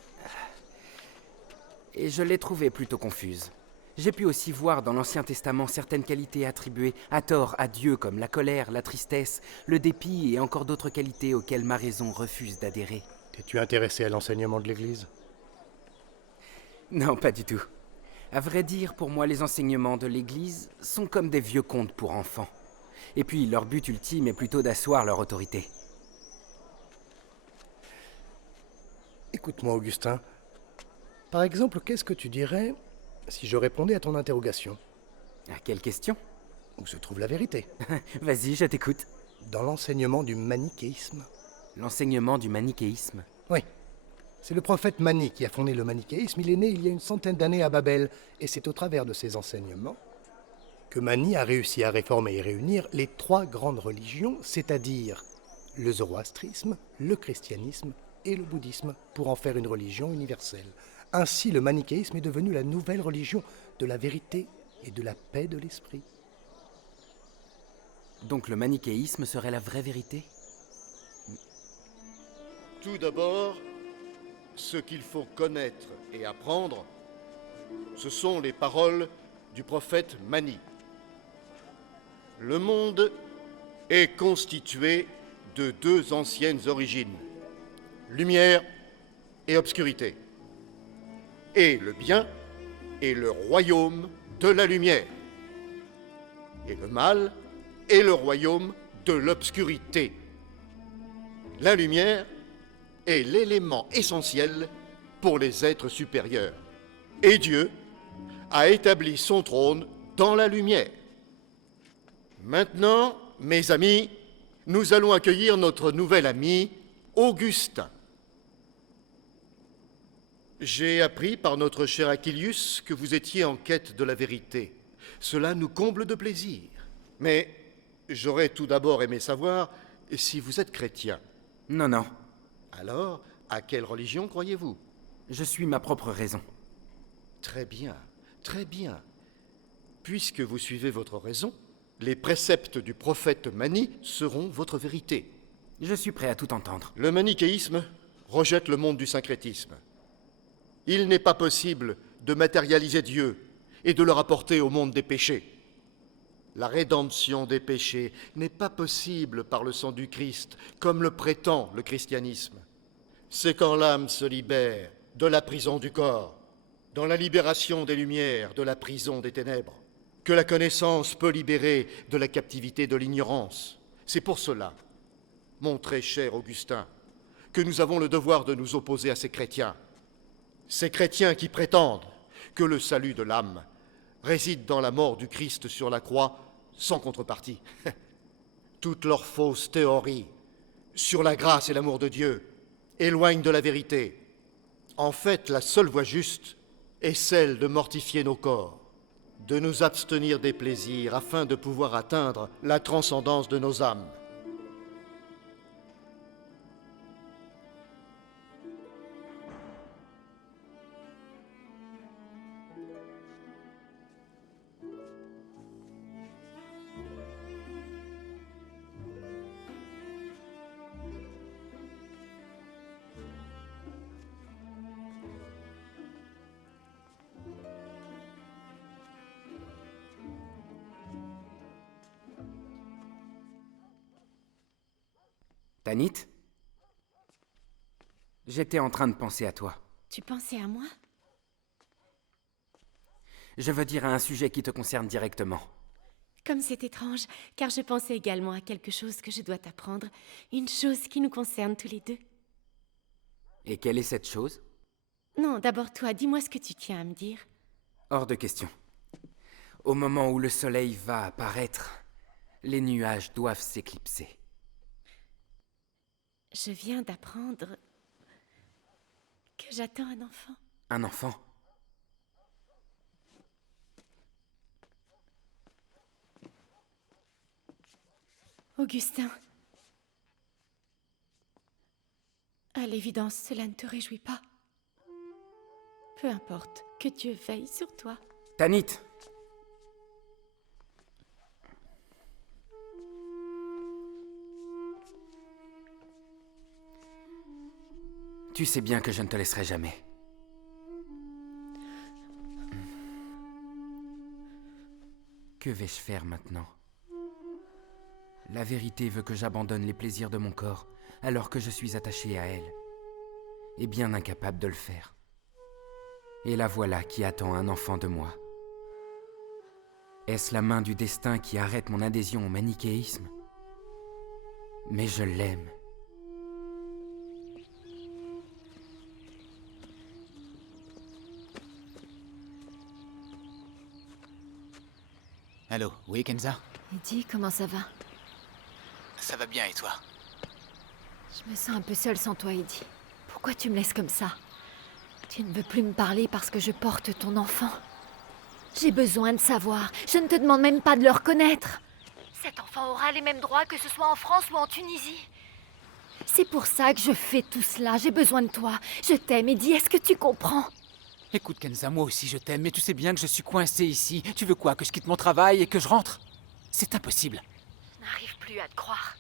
et je l'ai trouvée plutôt confuse. J'ai pu aussi voir dans l'Ancien Testament certaines qualités attribuées à tort à Dieu, comme la colère, la tristesse, le dépit et encore d'autres qualités auxquelles ma raison refuse d'adhérer. T'es-tu intéressé à l'enseignement de l'Église? Non, pas du tout. À vrai dire, pour moi, les enseignements de l'Église sont comme des vieux contes pour enfants. Et puis, leur but ultime est plutôt d'asseoir leur autorité. Écoute-moi, Augustin. Par exemple, qu'est-ce que tu dirais si je répondais à ton interrogation? À quelle question? Où se trouve la vérité? Vas-y, je t'écoute. Dans l'enseignement du manichéisme. L'enseignement du manichéisme? Oui. C'est le prophète Mani qui a fondé le manichéisme. Il est né il y a une centaine d'années à Babel. Et c'est au travers de ses enseignements que Mani a réussi à réformer et réunir les trois grandes religions, c'est-à-dire le zoroastrisme, le christianisme et le bouddhisme, pour en faire une religion universelle. Ainsi, le manichéisme est devenu la nouvelle religion de la vérité et de la paix de l'esprit. Donc le manichéisme serait la vraie vérité? Tout d'abord, ce qu'il faut connaître et apprendre, ce sont les paroles du prophète Mani. Le monde est constitué de deux anciennes origines, lumière et obscurité. Et le bien est le royaume de la lumière. Et le mal est le royaume de l'obscurité. La lumière est l'élément essentiel pour les êtres supérieurs. Et Dieu a établi son trône dans la lumière. Maintenant, mes amis, nous allons accueillir notre nouvel ami, Augustin. J'ai appris par notre cher Aquilius que vous étiez en quête de la vérité. Cela nous comble de plaisir. Mais j'aurais tout d'abord aimé savoir si vous êtes chrétien. Non, non. Alors, à quelle religion croyez-vous? Je suis ma propre raison. Très bien, très bien. Puisque vous suivez votre raison, les préceptes du prophète Mani seront votre vérité. Je suis prêt à tout entendre. Le manichéisme rejette le monde du syncrétisme. Il n'est pas possible de matérialiser Dieu et de le rapporter au monde des péchés. La rédemption des péchés n'est pas possible par le sang du Christ, comme le prétend le christianisme. C'est quand l'âme se libère de la prison du corps, dans la libération des lumières, de la prison des ténèbres, que la connaissance peut libérer de la captivité de l'ignorance. C'est pour cela, mon très cher Augustin, que nous avons le devoir de nous opposer à ces chrétiens qui prétendent que le salut de l'âme réside dans la mort du Christ sur la croix sans contrepartie. Toutes leurs fausses théories sur la grâce et l'amour de Dieu éloignent de la vérité. En fait, la seule voie juste est celle de mortifier nos corps, de nous abstenir des plaisirs afin de pouvoir atteindre la transcendance de nos âmes. Tanit? J'étais en train de penser à toi. Tu pensais à moi? Je veux dire à un sujet qui te concerne directement. Comme c'est étrange, car je pensais également à quelque chose que je dois t'apprendre, une chose qui nous concerne tous les deux. Et quelle est cette chose? Non, d'abord toi, dis-moi ce que tu tiens à me dire. Hors de question. Au moment où le soleil va apparaître, les nuages doivent s'éclipser. Je viens d'apprendre que j'attends un enfant. Un enfant? Augustin, à l'évidence, cela ne te réjouit pas. Peu importe, que Dieu veille sur toi. Tanit! Tu sais bien que je ne te laisserai jamais. Que vais-je faire maintenant? La vérité veut que j'abandonne les plaisirs de mon corps alors que je suis attaché à elle, et bien incapable de le faire. Et la voilà qui attend un enfant de moi. Est-ce la main du destin qui arrête mon adhésion au manichéisme? Mais je l'aime. Allô, oui, Kenza? Eddie, comment ça va? Ça va bien, et toi? Je me sens un peu seule sans toi, Eddie. Pourquoi tu me laisses comme ça? Tu ne veux plus me parler parce que je porte ton enfant. J'ai besoin de savoir. Je ne te demande même pas de le reconnaître. Cet enfant aura les mêmes droits que ce soit en France ou en Tunisie. C'est pour ça que je fais tout cela. J'ai besoin de toi. Je t'aime, Eddie. Est-ce que tu comprends? Écoute, Kenza, moi aussi je t'aime, mais tu sais bien que je suis coincé ici. Tu veux quoi, que je quitte mon travail et que je rentre? C'est impossible. Je n'arrive plus à te croire.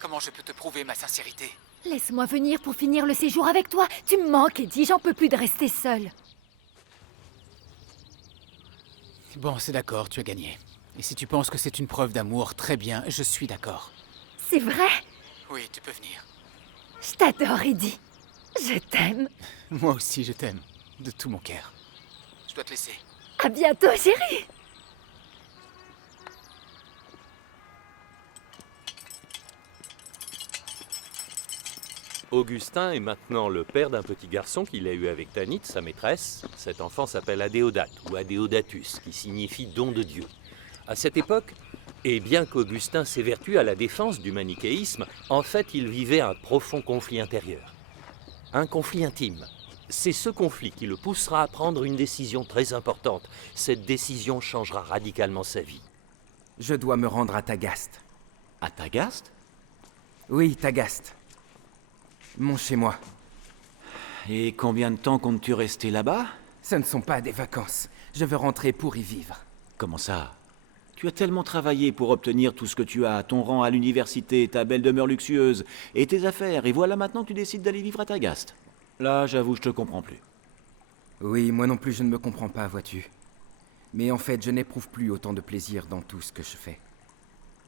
Comment je peux te prouver ma sincérité? Laisse-moi venir pour finir le séjour avec toi. Tu me manques, Eddie. J'en peux plus de rester seule. Bon, c'est d'accord, tu as gagné. Et si tu penses que c'est une preuve d'amour, très bien, je suis d'accord. C'est vrai? Oui, tu peux venir. Je t'adore, Eddie. Je t'aime. Moi aussi, je t'aime. De tout mon cœur. Je dois te laisser. À bientôt, chérie. Augustin est maintenant le père d'un petit garçon qu'il a eu avec Tanit, sa maîtresse. Cet enfant s'appelle Adéodate, ou Adéodatus, qui signifie don de Dieu. À cette époque, et bien qu'Augustin s'évertue à la défense du manichéisme, en fait il vivait un profond conflit intérieur. Un conflit intime. C'est ce conflit qui le poussera à prendre une décision très importante. Cette décision changera radicalement sa vie. Je dois me rendre à Tagaste. À Tagaste? Oui, Tagaste. Mon chez-moi. Et combien de temps comptes-tu rester là-bas? Ce ne sont pas des vacances. Je veux rentrer pour y vivre. Comment ça? Tu as tellement travaillé pour obtenir tout ce que tu as, ton rang à l'université, ta belle demeure luxueuse, et tes affaires, et voilà maintenant que tu décides d'aller vivre à Tagaste. Là, j'avoue, je te comprends plus. Oui, moi non plus, je ne me comprends pas, vois-tu. Mais en fait, je n'éprouve plus autant de plaisir dans tout ce que je fais.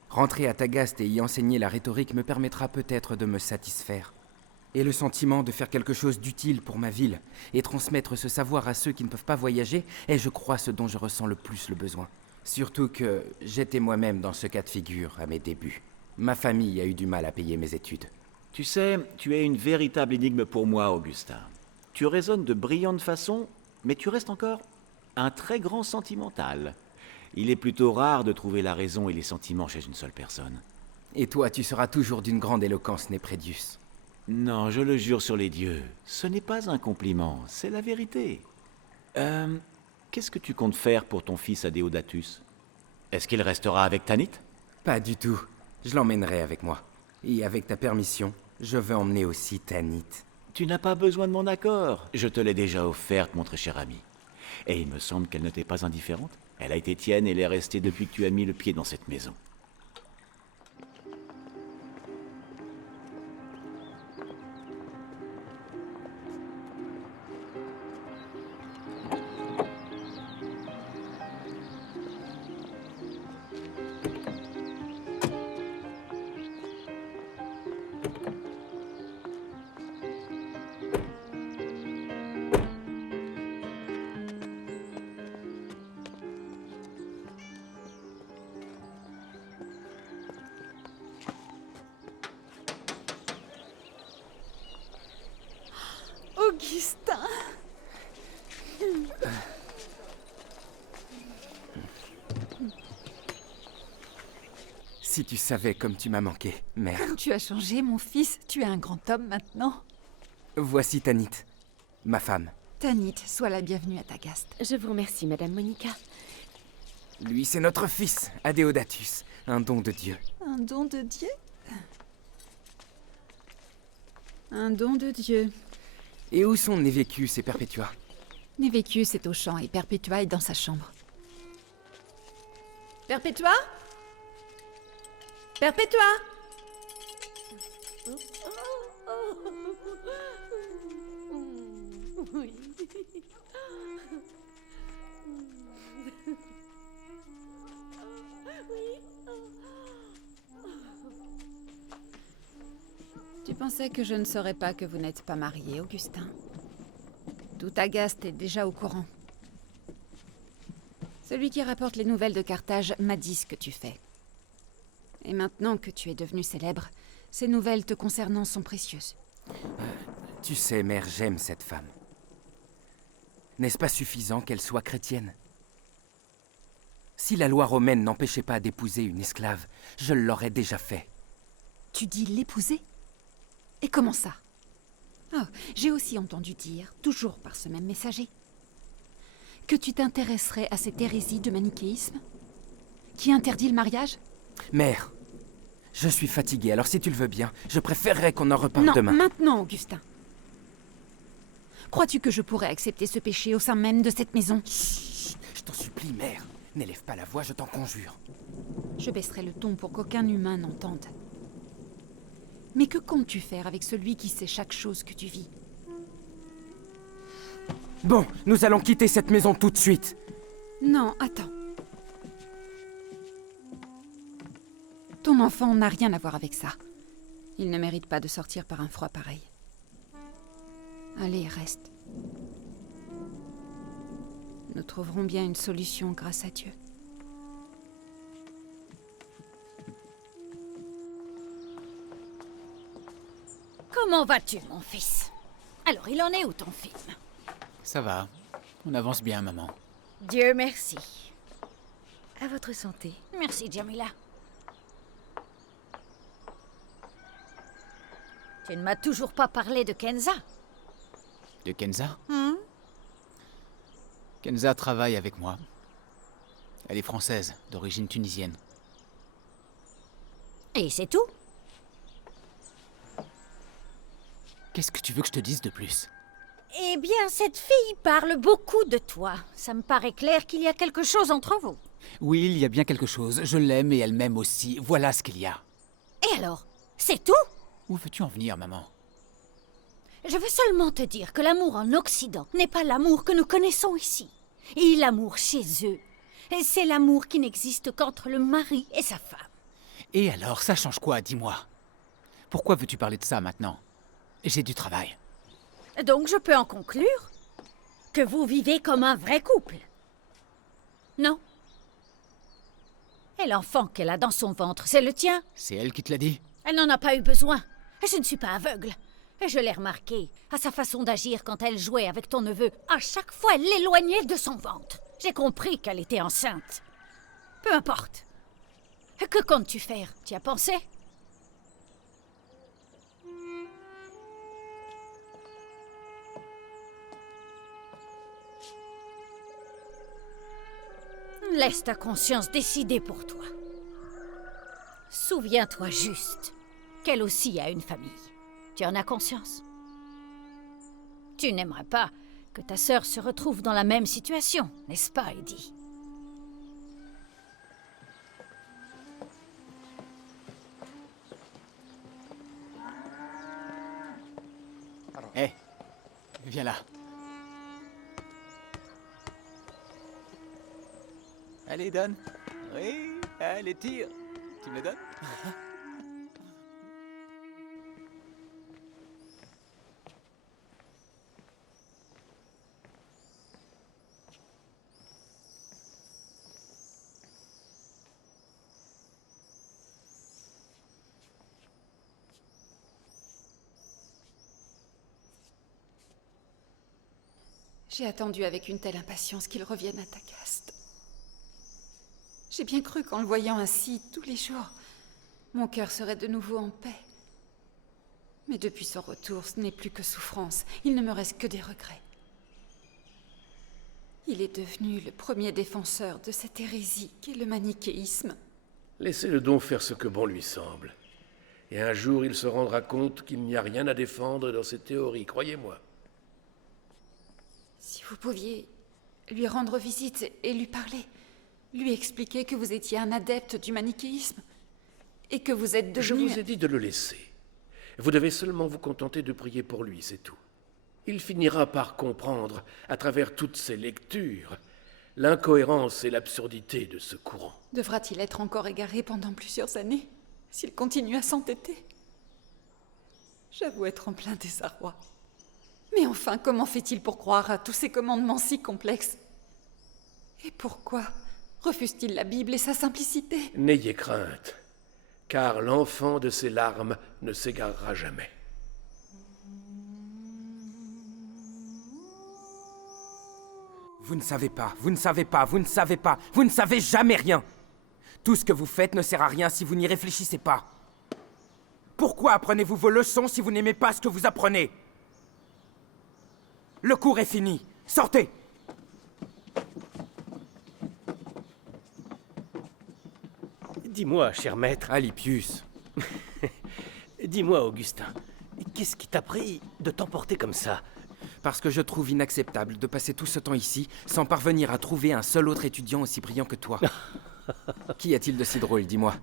Rentrer à Tagaste et y enseigner la rhétorique me permettra peut-être de me satisfaire. Et le sentiment de faire quelque chose d'utile pour ma ville et transmettre ce savoir à ceux qui ne peuvent pas voyager est, je crois, ce dont je ressens le plus le besoin. Surtout que j'étais moi-même dans ce cas de figure à mes débuts. Ma famille a eu du mal à payer mes études. Tu sais, tu es une véritable énigme pour moi, Augustin. Tu raisonnes de brillante façon, mais tu restes encore un très grand sentimental. Il est plutôt rare de trouver la raison et les sentiments chez une seule personne. Et toi, tu seras toujours d'une grande éloquence, Néprédius. Non, je le jure sur les dieux. Ce n'est pas un compliment, c'est la vérité. Qu'est-ce que tu comptes faire pour ton fils Adéodatus? Est-ce qu'il restera avec Tanit? Pas du tout. Je l'emmènerai avec moi. Et avec ta permission, je veux emmener aussi Tanit. Tu n'as pas besoin de mon accord. Je te l'ai déjà offerte, mon très cher ami. Et il me semble qu'elle ne t'est pas indifférente. Elle a été tienne et elle est restée depuis que tu as mis le pied dans cette maison. Augustin. Si tu savais comme tu m'as manqué, mère. Tu as changé, mon fils. Tu es un grand homme maintenant. Voici Tanit, ma femme. Tanit, sois la bienvenue à Tagaste. Je vous remercie, Madame Monica. Lui, c'est notre fils, Adéodatus, un don de Dieu. Un don de Dieu? Un don de Dieu. Et où sont Névécus et Perpétua? Névécus est au champ et Perpétua est dans sa chambre. Perpétua? Perpétua? Oui. Tu pensais que je ne saurais pas que vous n'êtes pas marié, Augustin? Tout Agaste est déjà au courant. Celui qui rapporte les nouvelles de Carthage m'a dit ce que tu fais. Et maintenant que tu es devenu célèbre, ces nouvelles te concernant sont précieuses. Tu sais, mère, j'aime cette femme. N'est-ce pas suffisant qu'elle soit chrétienne? Si la loi romaine n'empêchait pas d'épouser une esclave, je l'aurais déjà fait. Tu dis l'épouser? Et comment ça? Oh, j'ai aussi entendu dire, toujours par ce même messager, que tu t'intéresserais à cette hérésie de manichéisme qui interdit le mariage? Mère, je suis fatigué, alors si tu le veux bien, je préférerais qu'on en reparle Non, demain. maintenant, Augustin. Crois-tu que je pourrais accepter ce péché au sein même de cette maison? Chut, je t'en supplie, mère. N'élève pas la voix, je t'en conjure. Je baisserai le ton pour qu'aucun humain n'entende. Mais que comptes-tu faire avec celui qui sait chaque chose que tu vis? Bon, nous allons quitter cette maison tout de suite. Non, attends. Ton enfant n'a rien à voir avec ça. Il ne mérite pas de sortir par un froid pareil. Allez, reste. Nous trouverons bien une solution grâce à Dieu. Comment vas-tu, mon fils? Alors, il en est où ton film? Ça va. On avance bien, maman. Dieu merci. À votre santé. Merci, Jamila. Tu ne m'as toujours pas parlé de Kenza. De Kenza? Kenza travaille avec moi. Elle est française, d'origine tunisienne. Et c'est tout? Qu'est-ce que tu veux que je te dise de plus? Eh bien, cette fille parle beaucoup de toi. Ça me paraît clair qu'il y a quelque chose entre vous. Oui, il y a bien quelque chose. Je l'aime et elle m'aime aussi. Voilà ce qu'il y a. Et alors? C'est tout? Où veux-tu en venir, maman? Je veux seulement te dire que l'amour en Occident n'est pas l'amour que nous connaissons ici. Et l'amour chez eux, c'est l'amour qui n'existe qu'entre le mari et sa femme. Et alors, ça change quoi, dis-moi? Pourquoi veux-tu parler de ça maintenant? J'ai du travail. Donc je peux en conclure que vous vivez comme un vrai couple. Non? Et l'enfant qu'elle a dans son ventre, c'est le tien? C'est elle qui te l'a dit? Elle n'en a pas eu besoin. Je ne suis pas aveugle. Et je l'ai remarqué à sa façon d'agir quand elle jouait avec ton neveu. À chaque fois, elle l'éloignait de son ventre. J'ai compris qu'elle était enceinte. Peu importe. Que comptes-tu faire? Tu y as pensé? Laisse ta conscience décider pour toi. Souviens-toi juste qu'elle aussi a une famille. Tu en as conscience? Tu n'aimerais pas que ta sœur se retrouve dans la même situation, n'est-ce pas, Eddie? Hé, viens là. Allez, donne. Oui, allez, tire. Tu me donnes? J'ai attendu avec une telle impatience qu'il revienne à Tagaste. J'ai bien cru qu'en le voyant ainsi tous les jours, mon cœur serait de nouveau en paix. Mais depuis son retour, ce n'est plus que souffrance. Il ne me reste que des regrets. Il est devenu le premier défenseur de cette hérésie qu'est le manichéisme. Laissez-le donc faire ce que bon lui semble. Et un jour, il se rendra compte qu'il n'y a rien à défendre dans ces théories, croyez-moi. Si vous pouviez lui rendre visite et lui parler, lui expliquer que vous étiez un adepte du manichéisme et que vous êtes devenu... Je vous ai dit de le laisser. Vous devez seulement vous contenter de prier pour lui, c'est tout. il finira par comprendre, à travers toutes ses lectures, l'incohérence et l'absurdité de ce courant. Devra-t-il être encore égaré pendant plusieurs années, s'il continue à s'entêter? J'avoue être en plein désarroi. Mais enfin, comment fait-il pour croire à tous ces commandements si complexes? Et pourquoi refuse-t-il la Bible et sa simplicité? N'ayez crainte, car l'enfant de ses larmes ne s'égarera jamais. Vous ne savez pas, vous ne savez pas, vous ne savez pas, vous ne savez jamais rien. Tout ce que vous faites ne sert à rien si vous n'y réfléchissez pas. Pourquoi apprenez-vous vos leçons si vous n'aimez pas ce que vous apprenez? Le cours est fini. Sortez! Dis-moi, cher maître. Alypius. Dis-moi, Augustin, qu'est-ce qui t'a pris de t'emporter comme ça? Parce que je trouve inacceptable de passer tout ce temps ici sans parvenir à trouver un seul autre étudiant aussi brillant que toi. Qu'y a-t-il de si drôle, dis-moi?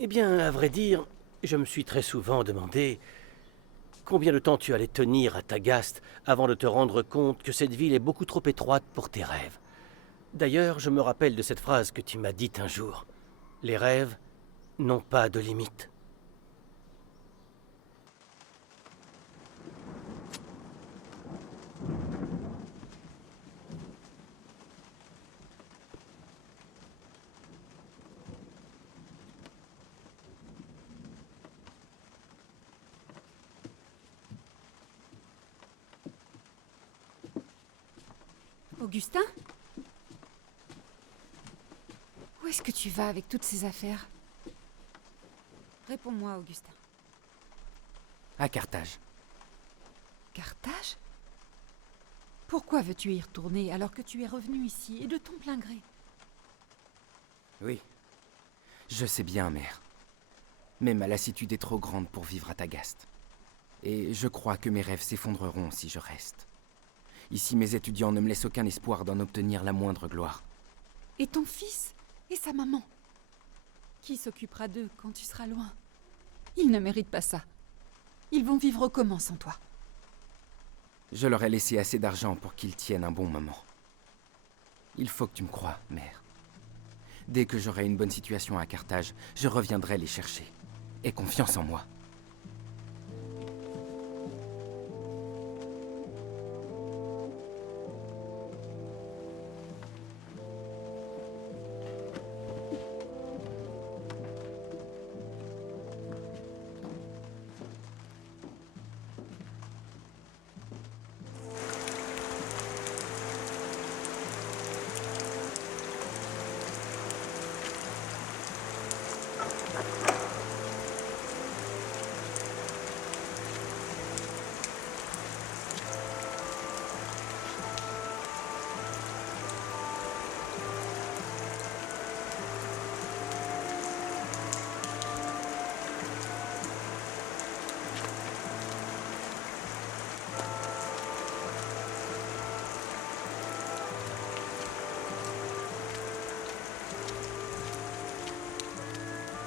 Eh bien, à vrai dire, je me suis très souvent demandé combien de temps tu allais tenir à Tagaste avant de te rendre compte que cette ville est beaucoup trop étroite pour tes rêves. D'ailleurs, je me rappelle de cette phrase que tu m'as dite un jour. Les rêves n'ont pas de limite. Augustin? Où est-ce que tu vas avec toutes ces affaires? Réponds-moi, Augustin. À Carthage. Carthage? Pourquoi veux-tu y retourner alors que tu es revenu ici et de ton plein gré? Oui. Je sais bien, mère. Mais ma lassitude est trop grande pour vivre à Tagaste. Et je crois que mes rêves s'effondreront si je reste. Ici, mes étudiants ne me laissent aucun espoir d'en obtenir la moindre gloire. Et ton fils? Et sa maman? Qui s'occupera d'eux quand tu seras loin? Ils ne méritent pas ça. Ils vont vivre comment sans toi? Je leur ai laissé assez d'argent pour qu'ils tiennent un bon moment. Il faut que tu me croies, mère. Dès que j'aurai une bonne situation à Carthage, je reviendrai les chercher. Aie confiance en moi.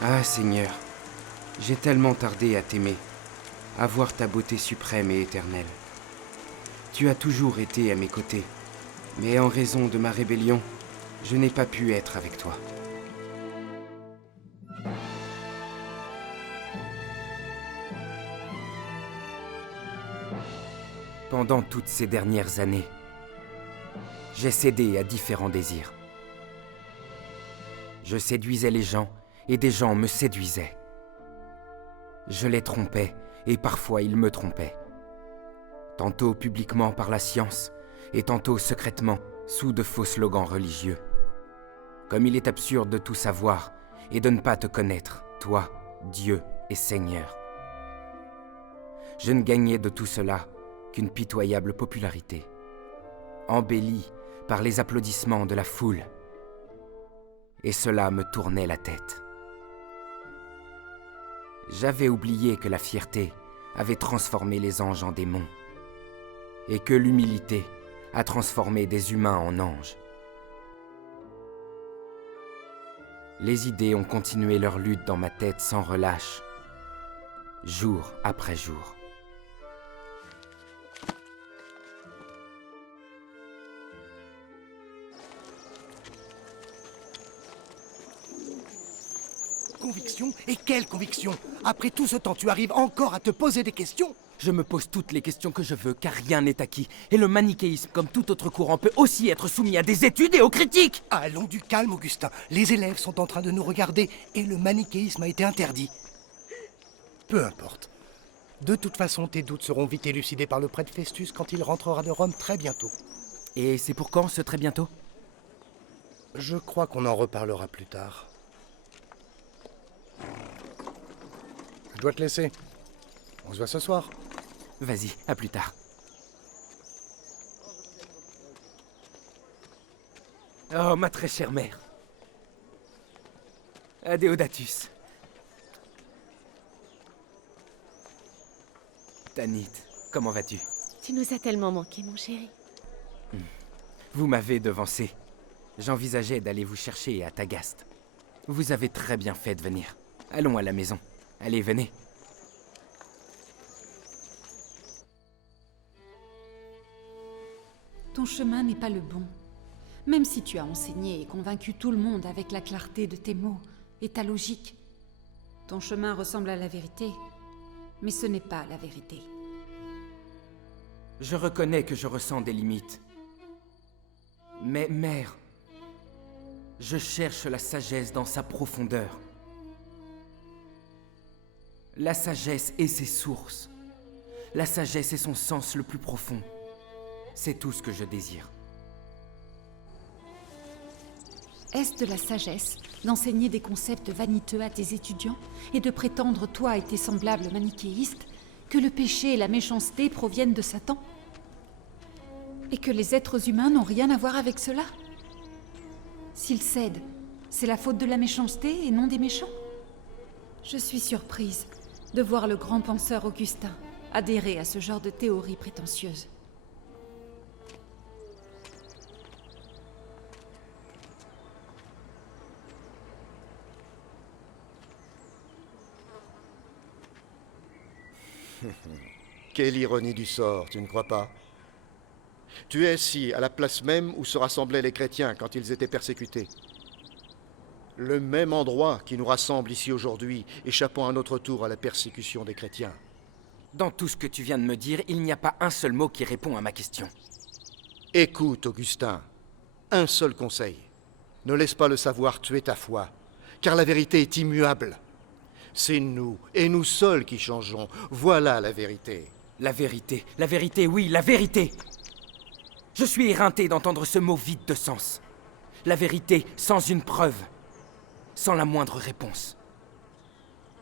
Ah, Seigneur, j'ai tellement tardé à t'aimer, à voir ta beauté suprême et éternelle. Tu as toujours été à mes côtés, mais en raison de ma rébellion, je n'ai pas pu être avec toi. Pendant toutes ces dernières années, j'ai cédé à différents désirs. Je séduisais les gens, et des gens me séduisaient. Je les trompais, et parfois ils me trompaient. Tantôt publiquement par la science, et tantôt secrètement, sous de faux slogans religieux. Comme il est absurde de tout savoir, et de ne pas te connaître, toi, Dieu et Seigneur. Je ne gagnais de tout cela qu'une pitoyable popularité, embellie par les applaudissements de la foule. Et cela me tournait la tête. J'avais oublié que la fierté avait transformé les anges en démons, et que l'humilité a transformé des humains en anges. Les idées ont continué leur lutte dans ma tête sans relâche, jour après jour. conviction? Et quelle conviction? Après tout ce temps, tu arrives encore à te poser des questions? Je me pose toutes les questions que je veux, car rien n'est acquis. Et le manichéisme, comme tout autre courant, peut aussi être soumis à des études et aux critiques. Allons du calme, Augustin. Les élèves sont en train de nous regarder et le manichéisme a été interdit. Peu importe. De toute façon, tes doutes seront vite élucidés par le prêtre Festus quand il rentrera de Rome très bientôt. Et c'est pour quand, ce très bientôt? Je crois qu'on en reparlera plus tard. Je dois te laisser. On se voit ce soir. Vas-y, à plus tard. Oh, ma très chère mère. Adéodatus. Tanit, comment vas-tu? Tu nous as tellement manqué, mon chéri. Vous m'avez devancé. J'envisageais d'aller vous chercher à Tagaste. Vous avez très bien fait de venir. Allons à la maison. Allez, venez. Ton chemin n'est pas le bon. Même si tu as enseigné et convaincu tout le monde avec la clarté de tes mots et ta logique. Ton chemin ressemble à la vérité, mais ce n'est pas la vérité. Je reconnais que je ressens des limites. Mais, mère, je cherche la sagesse dans sa profondeur. La sagesse et ses sources. La sagesse et son sens le plus profond. C'est tout ce que je désire. Est-ce de la sagesse d'enseigner des concepts vaniteux à tes étudiants et de prétendre, toi et tes semblables manichéistes, que le péché et la méchanceté proviennent de Satan? Et que les êtres humains n'ont rien à voir avec cela? S'ils cèdent, c'est la faute de la méchanceté et non des méchants? Je suis surprise de voir le grand penseur Augustin adhérer à ce genre de théorie prétentieuse. Quelle ironie du sort, tu ne crois pas? Tu es ici, à la place même où se rassemblaient les chrétiens quand ils étaient persécutés. Le même endroit qui nous rassemble ici aujourd'hui, échappant à notre tour à la persécution des chrétiens. Dans tout ce que tu viens de me dire, il n'y a pas un seul mot qui répond à ma question. Écoute, Augustin, un seul conseil. Ne laisse pas le savoir tuer ta foi, car la vérité est immuable. C'est nous, et nous seuls qui changeons. Voilà la vérité. La vérité, oui, la vérité! Je suis éreinté d'entendre ce mot vide de sens. La vérité sans une preuve, sans la moindre réponse.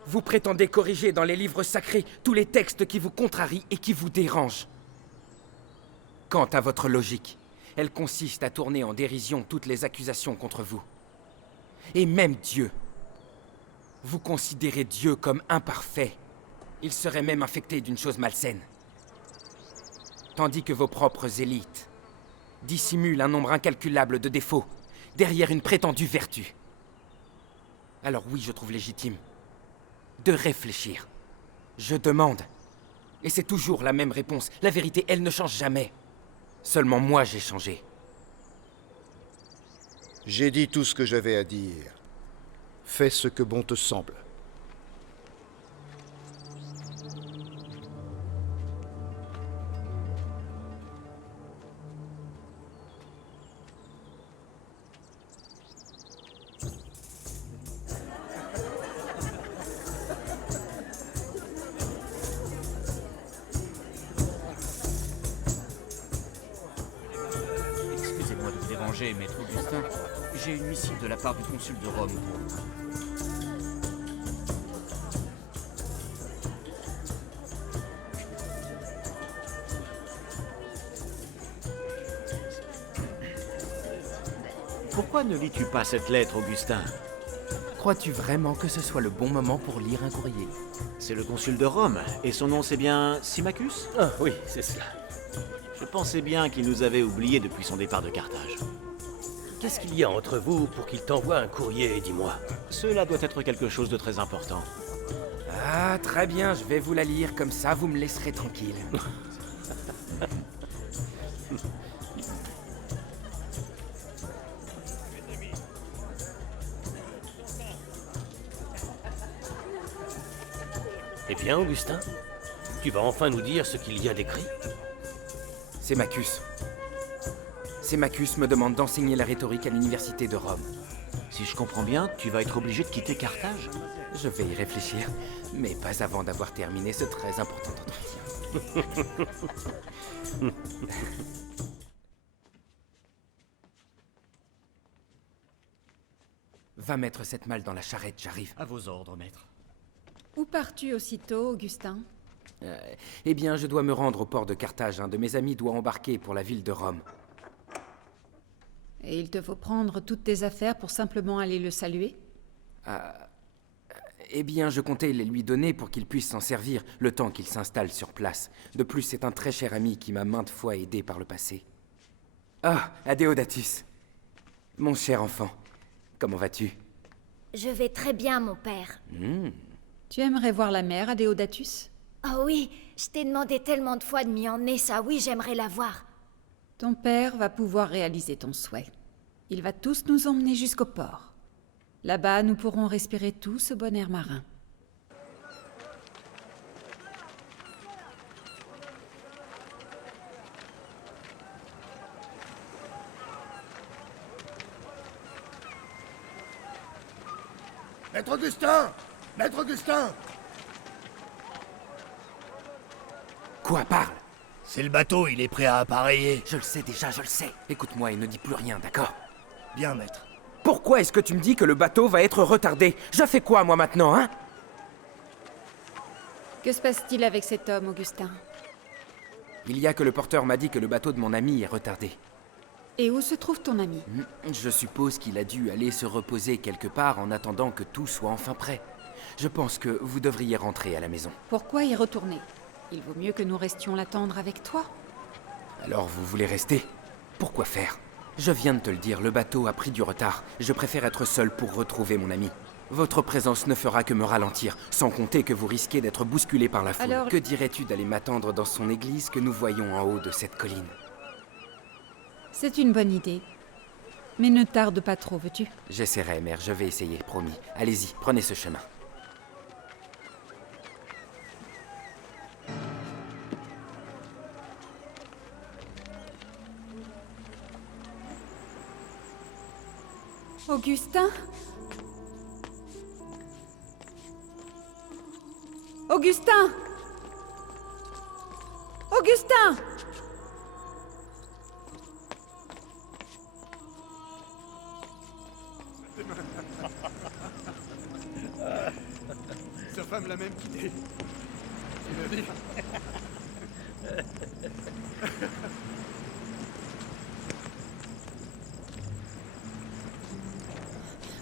Vous prétendez corriger dans les livres sacrés tous les textes qui vous contrarient et qui vous dérangent. Quant à votre logique, elle consiste à tourner en dérision toutes les accusations contre vous. Et même Dieu. Vous considérez Dieu comme imparfait. Il serait même infecté d'une chose malsaine. Tandis que vos propres élites dissimulent un nombre incalculable de défauts derrière une prétendue vertu. Alors oui, je trouve légitime de réfléchir. Je demande. Et c'est toujours la même réponse. La vérité, elle ne change jamais. Seulement moi, j'ai changé. J'ai dit tout ce que j'avais à dire. Fais ce que bon te semble. Excusez-moi de vous déranger, maître Augustin. J'ai une missive de la part du consul de Rome pour vous. Pourquoi ne lis-tu pas cette lettre, Augustin? Crois-tu vraiment que ce soit le bon moment pour lire un courrier? C'est le consul de Rome, et son nom c'est bien Symmachus? Ah oui, c'est cela. Je pensais bien qu'il nous avait oubliés depuis son départ de Carthage. Qu'est-ce qu'il y a entre vous pour qu'il t'envoie un courrier, dis-moi? Cela doit être quelque chose de très important. Ah, très bien, je vais vous la lire, comme ça vous me laisserez tranquille. Viens, Augustin. Tu vas enfin nous dire ce qu'il y a d'écrit. Sémachus. Sémachus me demande d'enseigner la rhétorique à l'université de Rome. Si je comprends bien, tu vas être obligé de quitter Carthage. Je vais y réfléchir, mais pas avant d'avoir terminé ce très important entretien. Va mettre cette malle dans la charrette, j'arrive. À vos ordres, maître. Où pars-tu aussitôt, Augustin? Eh bien, je dois me rendre au port de Carthage. Un de mes amis doit embarquer pour la ville de Rome. Et il te faut prendre toutes tes affaires pour simplement aller le saluer? Eh bien, je comptais les lui donner pour qu'il puisse s'en servir, le temps qu'il s'installe sur place. De plus, c'est un très cher ami qui m'a maintes fois aidé par le passé. Ah, Adéodatus. Mon cher enfant, comment vas-tu? Je vais très bien, mon père. Tu aimerais voir la mer, Adéodatus? Oh oui, je t'ai demandé tellement de fois de m'y emmener, ça oui, j'aimerais la voir. Ton père va pouvoir réaliser ton souhait. Il va tous nous emmener jusqu'au port. Là-bas, nous pourrons respirer tout ce bon air marin. Maître Augustin! Maître Augustin! Quoi, parle? C'est le bateau, il est prêt à appareiller. Je le sais déjà, je le sais. Écoute-moi et ne dis plus rien, d'accord? Bien, maître. Pourquoi est-ce que tu me dis que le bateau va être retardé? Je fais quoi, moi, maintenant, hein? Que se passe-t-il avec cet homme, Augustin? Il y a que le porteur m'a dit que le bateau de mon ami est retardé. Et où se trouve ton ami? Je suppose qu'il a dû aller se reposer quelque part en attendant que tout soit enfin prêt. Je pense que vous devriez rentrer à la maison. Pourquoi y retourner? Il vaut mieux que nous restions l'attendre avec toi. Alors vous voulez rester? Pourquoi faire? Je viens de te le dire, le bateau a pris du retard. Je préfère être seul pour retrouver mon ami. Votre présence ne fera que me ralentir, sans compter que vous risquez d'être bousculé par la foule. Alors... Que dirais-tu d'aller m'attendre dans son église que nous voyons en haut de cette colline? C'est une bonne idée. Mais ne tarde pas trop, veux-tu? J'essaierai, mère, je vais essayer, promis. Allez-y, prenez ce chemin. Augustin? Augustin! Augustin! Sa femme l'a même quitté. Tu l'as dit.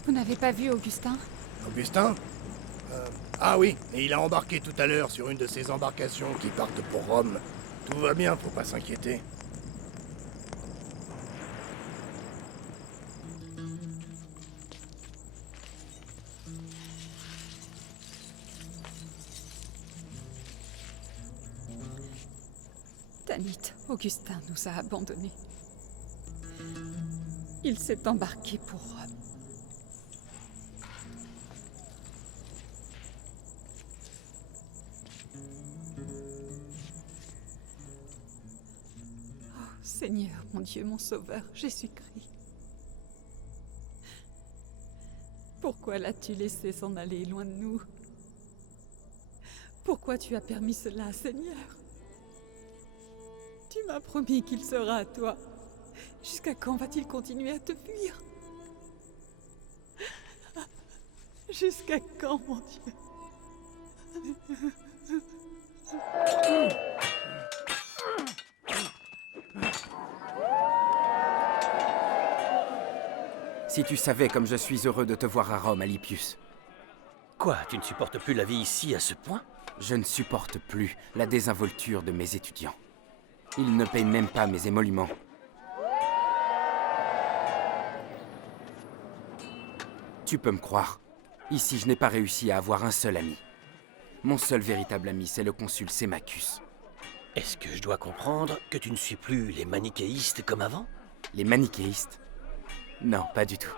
Vous n'avez pas vu Augustin? Augustin? Ah oui, et il a embarqué tout à l'heure sur une de ces embarcations qui partent pour Rome. Tout va bien, faut pas s'inquiéter. Tanit, Augustin nous a abandonnés. Il s'est embarqué pour Rome. Seigneur, mon Dieu, mon Sauveur, Jésus-Christ. Pourquoi l'as-tu laissé s'en aller loin de nous? Pourquoi tu as permis cela, Seigneur? Tu m'as promis qu'il sera à toi. Jusqu'à quand va-t-il continuer à te fuir? Jusqu'à quand, mon Dieu? Si tu savais comme je suis heureux de te voir à Rome, Alypius. Quoi, tu ne supportes plus la vie ici à ce point? Je ne supporte plus la désinvolture de mes étudiants. Ils ne payent même pas mes émoluments. Tu peux me croire. Ici, je n'ai pas réussi à avoir un seul ami. Mon seul véritable ami, c'est le consul Sémachus. Est-ce que je dois comprendre que tu ne suis plus les manichéistes comme avant? Les manichéistes? Non, pas du tout.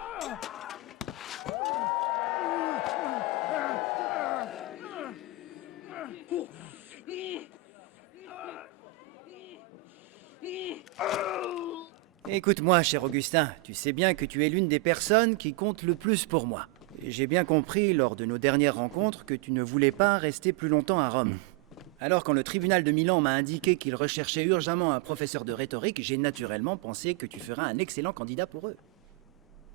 Écoute-moi, cher Augustin, tu sais bien que tu es l'une des personnes qui comptent le plus pour moi. J'ai bien compris lors de nos dernières rencontres que tu ne voulais pas rester plus longtemps à Rome. Alors quand le tribunal de Milan m'a indiqué qu'il recherchait urgemment un professeur de rhétorique, j'ai naturellement pensé que tu feras un excellent candidat pour eux.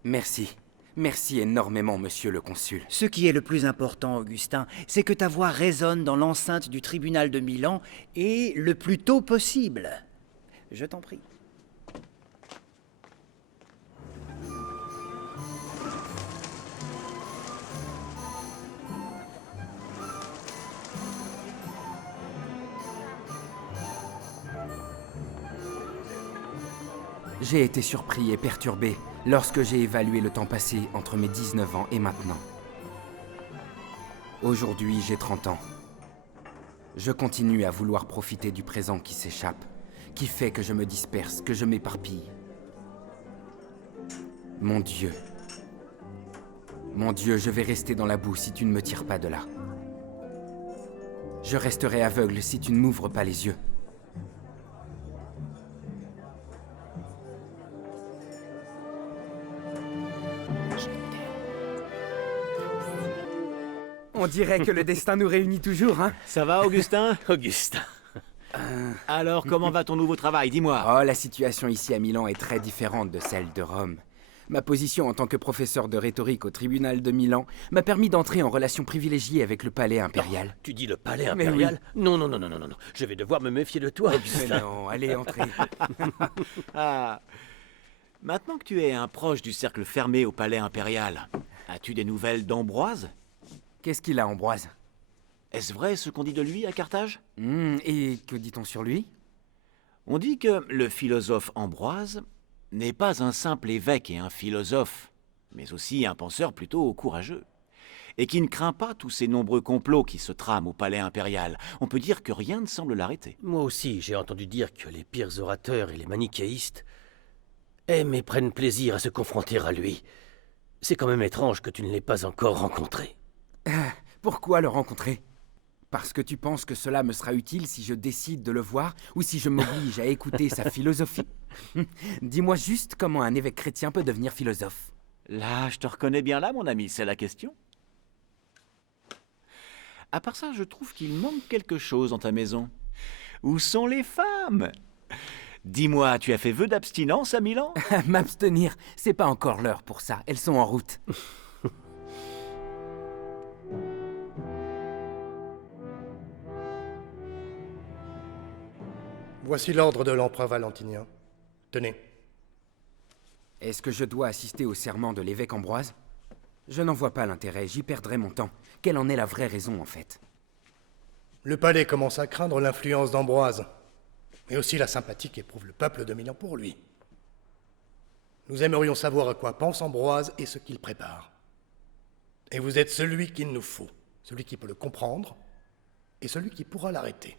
Merci. Merci énormément, monsieur le consul. Ce qui est le plus important, Augustin, c'est que ta voix résonne dans l'enceinte du tribunal de Milan et le plus tôt possible. Je t'en prie. J'ai été surpris et perturbé lorsque j'ai évalué le temps passé entre mes 19 ans et maintenant. Aujourd'hui, j'ai 30 ans. Je continue à vouloir profiter du présent qui s'échappe, qui fait que je me disperse, que je m'éparpille. Mon Dieu, je vais rester dans la boue si tu ne me tires pas de là. Je resterai aveugle si tu ne m'ouvres pas les yeux. On dirait que le destin nous réunit toujours, hein? Ça va, Augustin? Augustin. Alors, comment va ton nouveau travail? Dis-moi. Oh, la situation ici à Milan est très différente de celle de Rome. Ma position en tant que professeur de rhétorique au tribunal de Milan m'a permis d'entrer en relation privilégiée avec le palais impérial. Tu dis le palais Mais impérial? oui. Non, non, non, non, non, non. Je vais devoir me méfier de toi, Augustin. Mais non, allez, entrez. Ah. Maintenant que tu es un proche du cercle fermé au palais impérial, as-tu des nouvelles d'Ambroise? Qu'est-ce qu'il a, Ambroise? Est-ce vrai ce qu'on dit de lui à Carthage? Et que dit-on sur lui? On dit que le philosophe Ambroise n'est pas un simple évêque et un philosophe, mais aussi un penseur plutôt courageux, et qui ne craint pas tous ces nombreux complots qui se trament au palais impérial. On peut dire que rien ne semble l'arrêter. Moi aussi, j'ai entendu dire que les pires orateurs et les manichéistes aiment et prennent plaisir à se confronter à lui. C'est quand même étrange que tu ne l'aies pas encore rencontré. Pourquoi le rencontrer? Parce que tu penses que cela me sera utile si je décide de le voir ou si je m'oblige à écouter sa philosophie? Dis-moi juste comment un évêque chrétien peut devenir philosophe. Là, je te reconnais bien là, mon ami, c'est la question. À part ça, je trouve qu'il manque quelque chose dans ta maison. Où sont les femmes? Dis-moi, tu as fait vœu d'abstinence à Milan? M'abstenir, c'est pas encore l'heure pour ça, elles sont en route. Voici l'ordre de l'empereur Valentinien. Tenez. Est-ce que je dois assister au serment de l'évêque Ambroise? Je n'en vois pas l'intérêt, j'y perdrai mon temps. Quelle en est la vraie raison, en fait? Le palais commence à craindre l'influence d'Ambroise, mais aussi la sympathie qu'éprouve le peuple de Milan pour lui. Nous aimerions savoir à quoi pense Ambroise et ce qu'il prépare. Et vous êtes celui qu'il nous faut, celui qui peut le comprendre et celui qui pourra l'arrêter.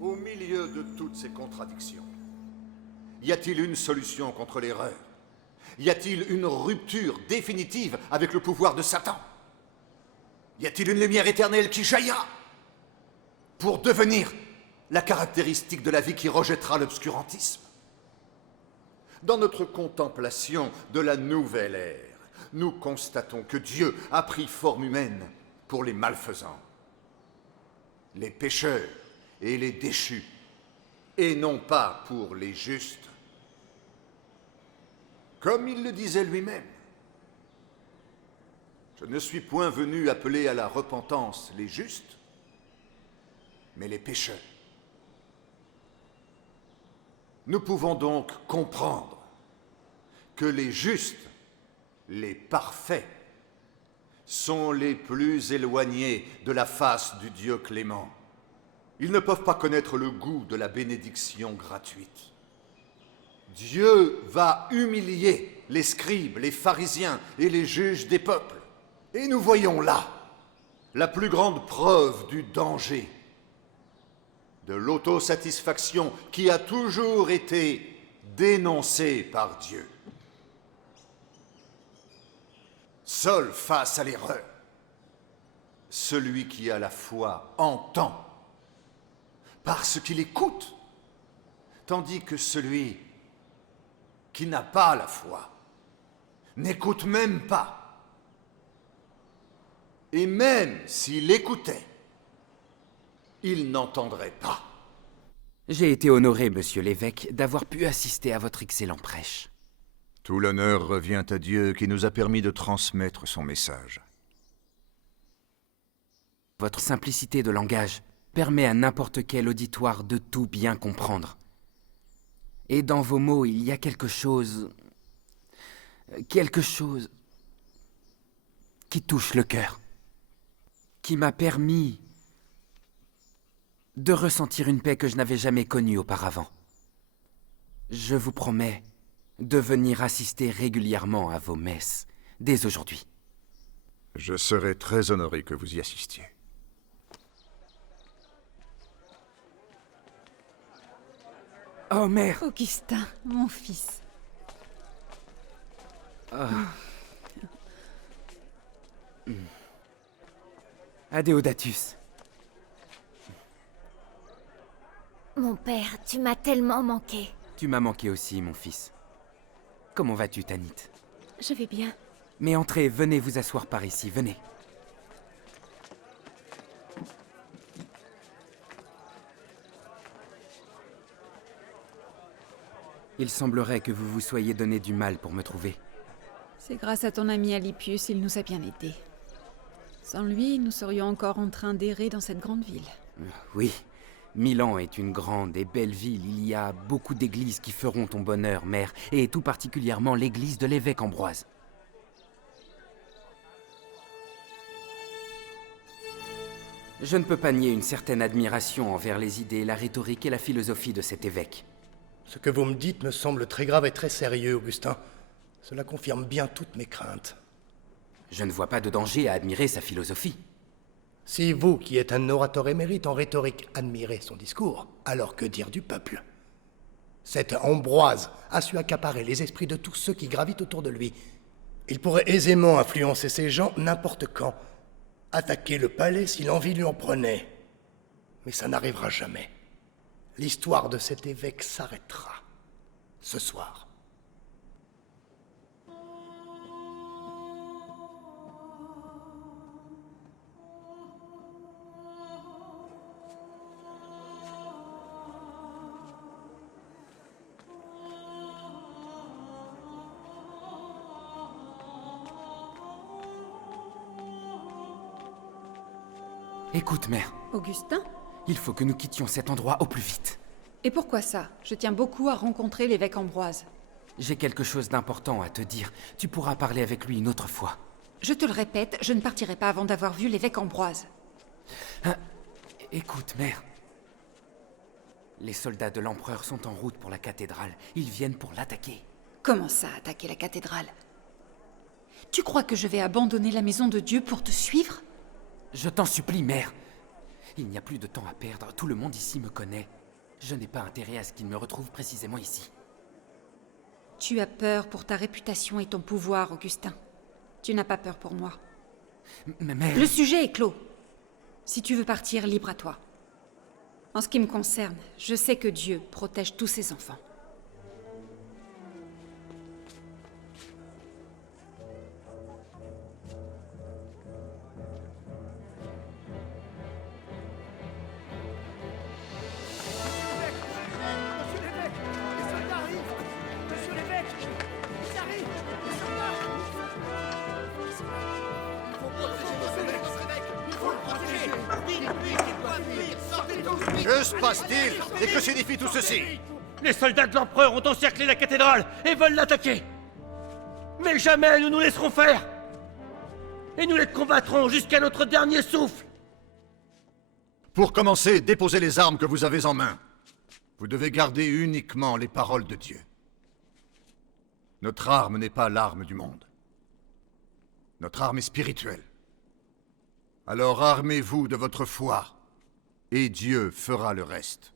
Au milieu de toutes ces contradictions, y a-t-il une solution contre l'erreur? Y a-t-il une rupture définitive avec le pouvoir de Satan? Y a-t-il une lumière éternelle qui jaillira pour devenir la caractéristique de la vie qui rejettera l'obscurantisme? Dans notre contemplation de la nouvelle ère, nous constatons que Dieu a pris forme humaine pour les malfaisants, les pécheurs et les déchus, et non pas pour les justes. Comme il le disait lui-même, je ne suis point venu appeler à la repentance les justes, mais les pécheurs. Nous pouvons donc comprendre que les justes, les parfaits, sont les plus éloignés de la face du Dieu clément. Ils ne peuvent pas connaître le goût de la bénédiction gratuite. Dieu va humilier les scribes, les pharisiens et les juges des peuples. Et nous voyons là la plus grande preuve du danger, de l'autosatisfaction qui a toujours été dénoncée par Dieu. Seul face à l'erreur, Celui qui a la foi entend, parce qu'il écoute, tandis que celui qui n'a pas la foi n'écoute même pas. Et même s'il écoutait, il n'entendrait pas. J'ai été honoré, monsieur l'évêque, d'avoir pu assister à votre excellent prêche. Tout l'honneur revient à Dieu qui nous a permis de transmettre son message. Votre simplicité de langage permet à n'importe quel auditoire de tout bien comprendre. Et dans vos mots, il y a quelque chose qui touche le cœur, qui m'a permis de ressentir une paix que je n'avais jamais connue auparavant. Je vous promets de venir assister régulièrement à vos messes, dès aujourd'hui. Je serai très honoré que vous y assistiez. Oh, mère! Augustin, mon fils. Adéodatus. Mon père, tu m'as tellement manqué. Tu m'as manqué aussi, mon fils. Comment vas-tu, Tanit? Je vais bien. Mais entrez, venez vous asseoir par ici, venez. Il semblerait que vous vous soyez donné du mal pour me trouver. C'est grâce à ton ami Alypius, il nous a bien aidés. Sans lui, nous serions encore en train d'errer dans cette grande ville. Oui, Milan est une grande et belle ville. Il y a beaucoup d'églises qui feront ton bonheur, mère, et tout particulièrement l'église de l'évêque Ambroise. Je ne peux pas nier une certaine admiration envers les idées, la rhétorique et la philosophie de cet évêque. Ce que vous me dites me semble très grave et très sérieux, Augustin. Cela confirme bien toutes mes craintes. Je ne vois pas de danger à admirer sa philosophie. Si vous, qui êtes un orateur émérite en rhétorique, admirez son discours, alors que dire du peuple? Cet Ambroise a su accaparer les esprits de tous ceux qui gravitent autour de lui. Il pourrait aisément influencer ces gens n'importe quand, attaquer le palais si l'envie lui en prenait. Mais ça n'arrivera jamais. L'histoire de cet évêque s'arrêtera ce soir. Écoute, mère. Augustin? Il faut que nous quittions cet endroit au plus vite. Et pourquoi ça? Je tiens beaucoup à rencontrer l'évêque Ambroise. J'ai quelque chose d'important à te dire. Tu pourras parler avec lui une autre fois. Je te le répète, je ne partirai pas avant d'avoir vu l'évêque Ambroise. Hein? Écoute, mère. Les soldats de l'empereur sont en route pour la cathédrale. Ils viennent pour l'attaquer. Comment ça, attaquer la cathédrale? Tu crois que je vais abandonner la maison de Dieu pour te suivre? Je t'en supplie, mère. Il n'y a plus de temps à perdre. Tout le monde ici me connaît. Je n'ai pas intérêt à ce qu'il me retrouve précisément ici. Tu as peur pour ta réputation et ton pouvoir, Augustin. Tu n'as pas peur pour moi. Mais mère... Le sujet est clos. Si tu veux partir, libre à toi. En ce qui me concerne, je sais que Dieu protège tous ses enfants. Que se passe-t-il? Et que signifie tout ceci? Les soldats de l'empereur ont encerclé la cathédrale et veulent l'attaquer. Mais jamais nous nous laisserons faire. Et nous les combattrons jusqu'à notre dernier souffle. Pour commencer, déposez les armes que vous avez en main. Vous devez garder uniquement les paroles de Dieu. Notre arme n'est pas l'arme du monde. Notre arme est spirituelle. Alors armez-vous de votre foi, et Dieu fera le reste.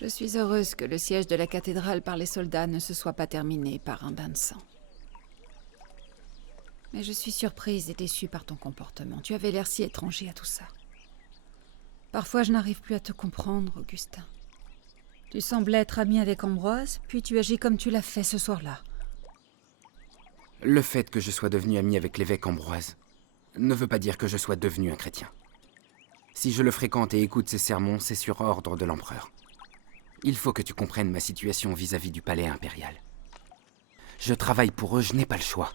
Je suis heureuse que le siège de la cathédrale par les soldats ne se soit pas terminé par un bain de sang. Mais je suis surprise et déçue par ton comportement. Tu avais l'air si étranger à tout ça. Parfois, je n'arrive plus à te comprendre, Augustin. Tu semblais être ami avec Ambroise, puis tu agis comme tu l'as fait ce soir-là. Le fait que je sois devenu ami avec l'évêque Ambroise ne veut pas dire que je sois devenu un chrétien. Si je le fréquente et écoute ses sermons, c'est sur ordre de l'empereur. Il faut que tu comprennes ma situation vis-à-vis du palais impérial. Je travaille pour eux, je n'ai pas le choix.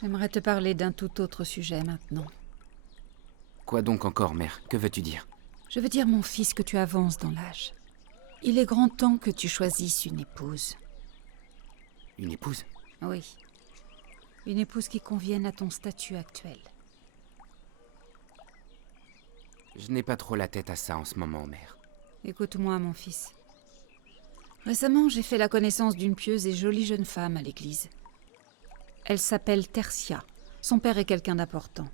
J'aimerais te parler d'un tout autre sujet maintenant. Quoi donc encore, mère? Que veux-tu dire? Je veux dire, mon fils, que tu avances dans l'âge. Il est grand temps que tu choisisses une épouse. Une épouse? Oui. Une épouse qui convienne à ton statut actuel. Je n'ai pas trop la tête à ça en ce moment, mère. Écoute-moi, mon fils. Récemment, j'ai fait la connaissance d'une pieuse et jolie jeune femme à l'église. Elle s'appelle Tertia. Son père est quelqu'un d'important.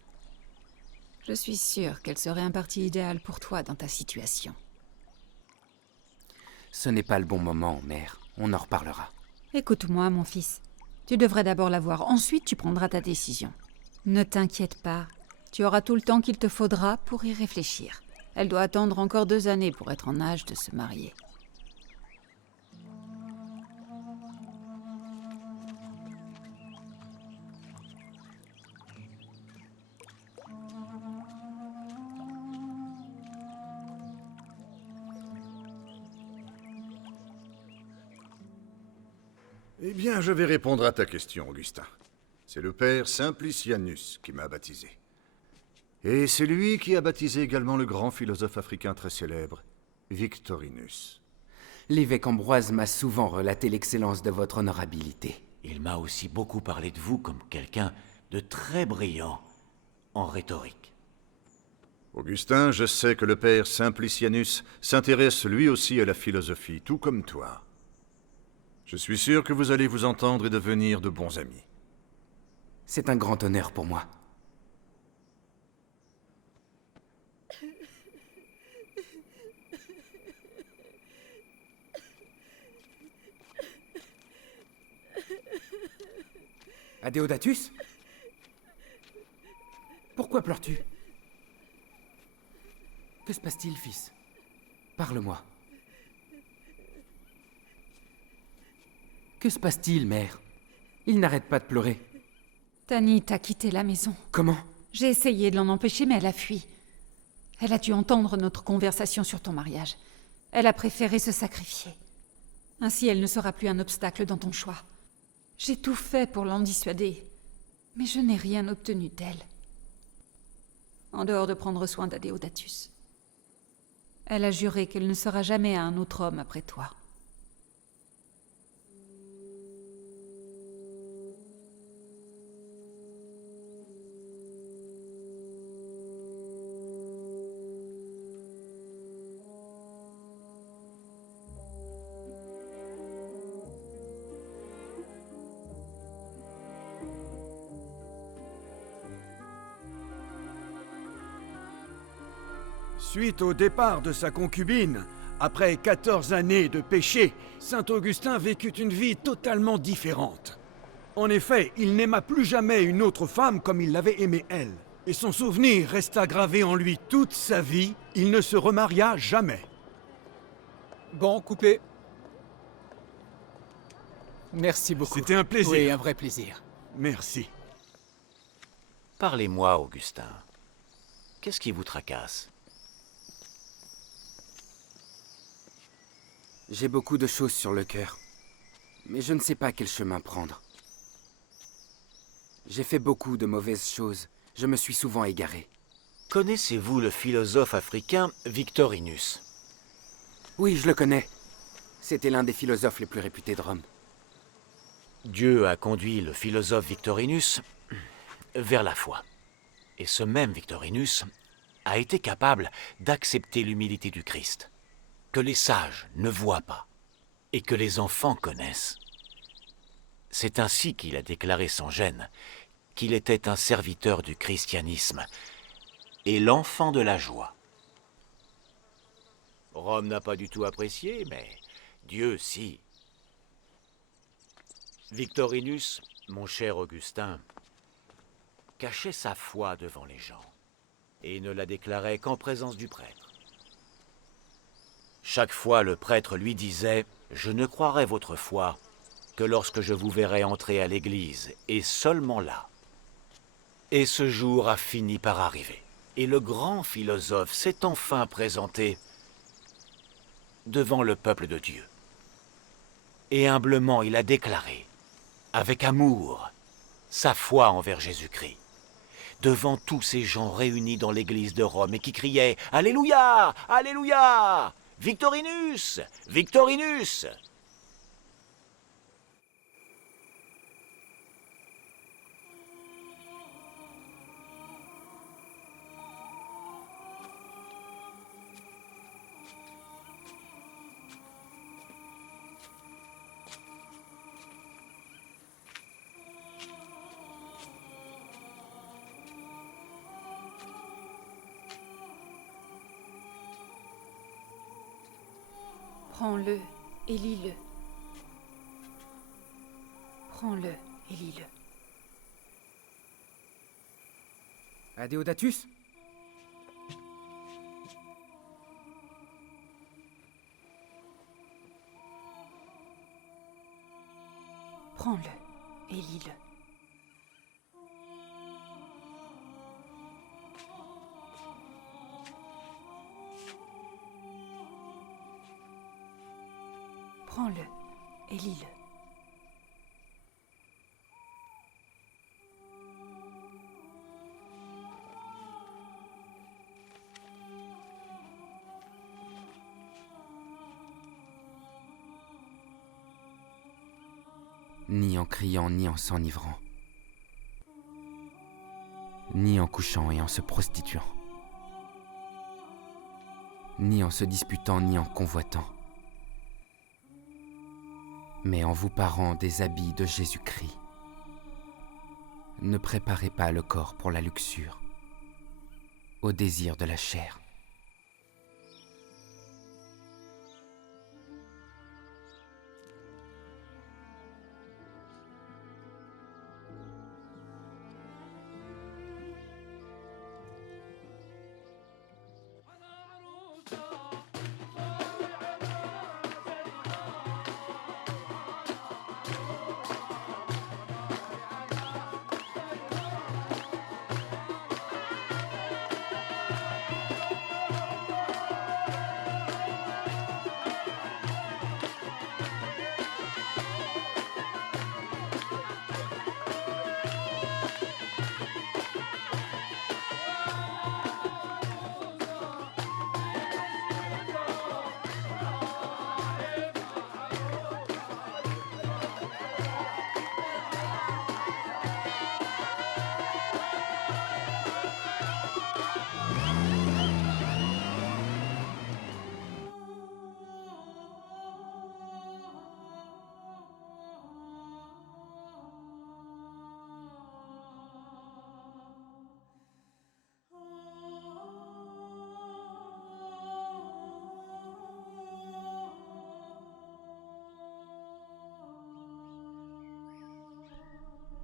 Je suis sûre qu'elle serait un parti idéal pour toi dans ta situation. Ce n'est pas le bon moment, mère. On en reparlera. Écoute-moi, mon fils. Tu devrais d'abord la voir, ensuite tu prendras ta décision. Ne t'inquiète pas. Tu auras tout le temps qu'il te faudra pour y réfléchir. Elle doit attendre encore 2 années pour être en âge de se marier. Eh bien, je vais répondre à ta question, Augustin. C'est le père Simplicianus qui m'a baptisé. Et c'est lui qui a baptisé également le grand philosophe africain très célèbre, Victorinus. L'évêque Ambroise m'a souvent relaté l'excellence de votre honorabilité. Il m'a aussi beaucoup parlé de vous comme quelqu'un de très brillant en rhétorique. Augustin, je sais que le père Simplicianus s'intéresse lui aussi à la philosophie, tout comme toi. Je suis sûr que vous allez vous entendre et devenir de bons amis. C'est un grand honneur pour moi. Adéodatus? Pourquoi pleures-tu? Que se passe-t-il, fils? Parle-moi. Que se passe-t-il, mère? Il n'arrête pas de pleurer. Tanit a quitté la maison. Comment? J'ai essayé de l'en empêcher, mais elle a fui. Elle a dû entendre notre conversation sur ton mariage. Elle a préféré se sacrifier. Ainsi, elle ne sera plus un obstacle dans ton choix. J'ai tout fait pour l'en dissuader, mais je n'ai rien obtenu d'elle. En dehors de prendre soin d'Adéodatus. Elle a juré qu'elle ne sera jamais à un autre homme après toi. Suite au départ de sa concubine, après 14 années de péché, saint Augustin vécut une vie totalement différente. En effet, il n'aima plus jamais une autre femme comme il l'avait aimée elle. Et son souvenir resta gravé en lui toute sa vie, il ne se remaria jamais. Bon, coupé. Merci beaucoup. C'était un plaisir. Oui, un vrai plaisir. Merci. Parlez-moi, Augustin. Qu'est-ce qui vous tracasse? J'ai beaucoup de choses sur le cœur, mais je ne sais pas quel chemin prendre. J'ai fait beaucoup de mauvaises choses. Je me suis souvent égaré. Connaissez-vous le philosophe africain Victorinus? Oui, je le connais. C'était l'un des philosophes les plus réputés de Rome. Dieu a conduit le philosophe Victorinus vers la foi. Et ce même Victorinus a été capable d'accepter l'humilité du Christ, que les sages ne voient pas et que les enfants connaissent. C'est ainsi qu'il a déclaré sans gêne qu'il était un serviteur du christianisme et l'enfant de la joie. Rome n'a pas du tout apprécié, mais Dieu si. Victorinus, mon cher Augustin, cachait sa foi devant les gens et ne la déclarait qu'en présence du prêtre. Chaque fois, le prêtre lui disait « Je ne croirai votre foi que lorsque je vous verrai entrer à l'église, et seulement là. » Et ce jour a fini par arriver. Et le grand philosophe s'est enfin présenté devant le peuple de Dieu. Et humblement, il a déclaré, avec amour, sa foi envers Jésus-Christ, devant tous ces gens réunis dans l'église de Rome et qui criaient « Alléluia! Alléluia! Victorinus! Victorinus !» Prends-le et lis-le. Prends-le et lis-le. Adéodatus? Prends-le et lis-le. Prends-le et lis-le. Ni en criant, ni en s'enivrant. Ni en couchant et en se prostituant. Ni en se disputant, ni en convoitant. Mais en vous parant des habits de Jésus-Christ. Ne préparez pas le corps pour la luxure, au désir de la chair.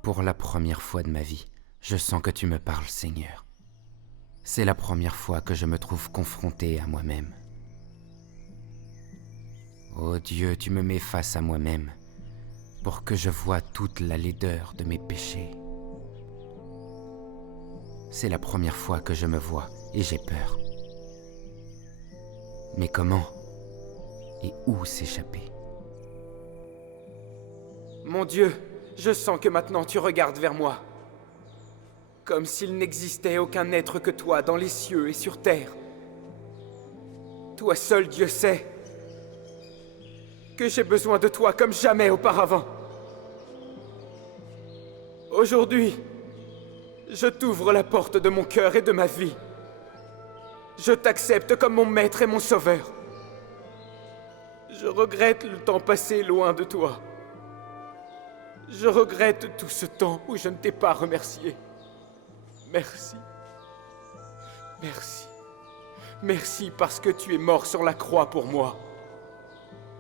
Pour la première fois de ma vie, je sens que tu me parles, Seigneur. C'est la première fois que je me trouve confronté à moi-même. Ô Dieu, tu me mets face à moi-même pour que je voie toute la laideur de mes péchés. C'est la première fois que je me vois et j'ai peur. Mais comment et où s'échapper? Mon Dieu, je sens que maintenant tu regardes vers moi. Comme s'il n'existait aucun être que toi dans les cieux et sur terre. Toi seul, Dieu sait que j'ai besoin de toi comme jamais auparavant. Aujourd'hui, je t'ouvre la porte de mon cœur et de ma vie. Je t'accepte comme mon maître et mon sauveur. Je regrette le temps passé loin de toi. Je regrette tout ce temps où je ne t'ai pas remercié. Merci. Merci. Merci parce que tu es mort sur la croix pour moi.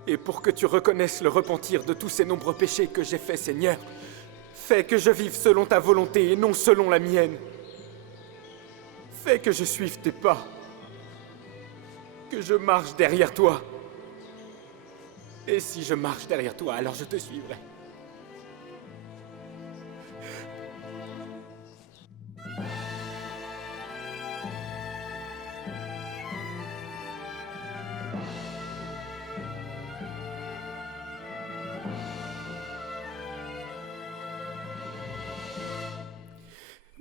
Et pour que tu reconnaisses le repentir de tous ces nombreux péchés que j'ai faits, Seigneur. Fais que je vive selon ta volonté et non selon la mienne. Fais que je suive tes pas. Que je marche derrière toi. Et si je marche derrière toi, alors je te suivrai.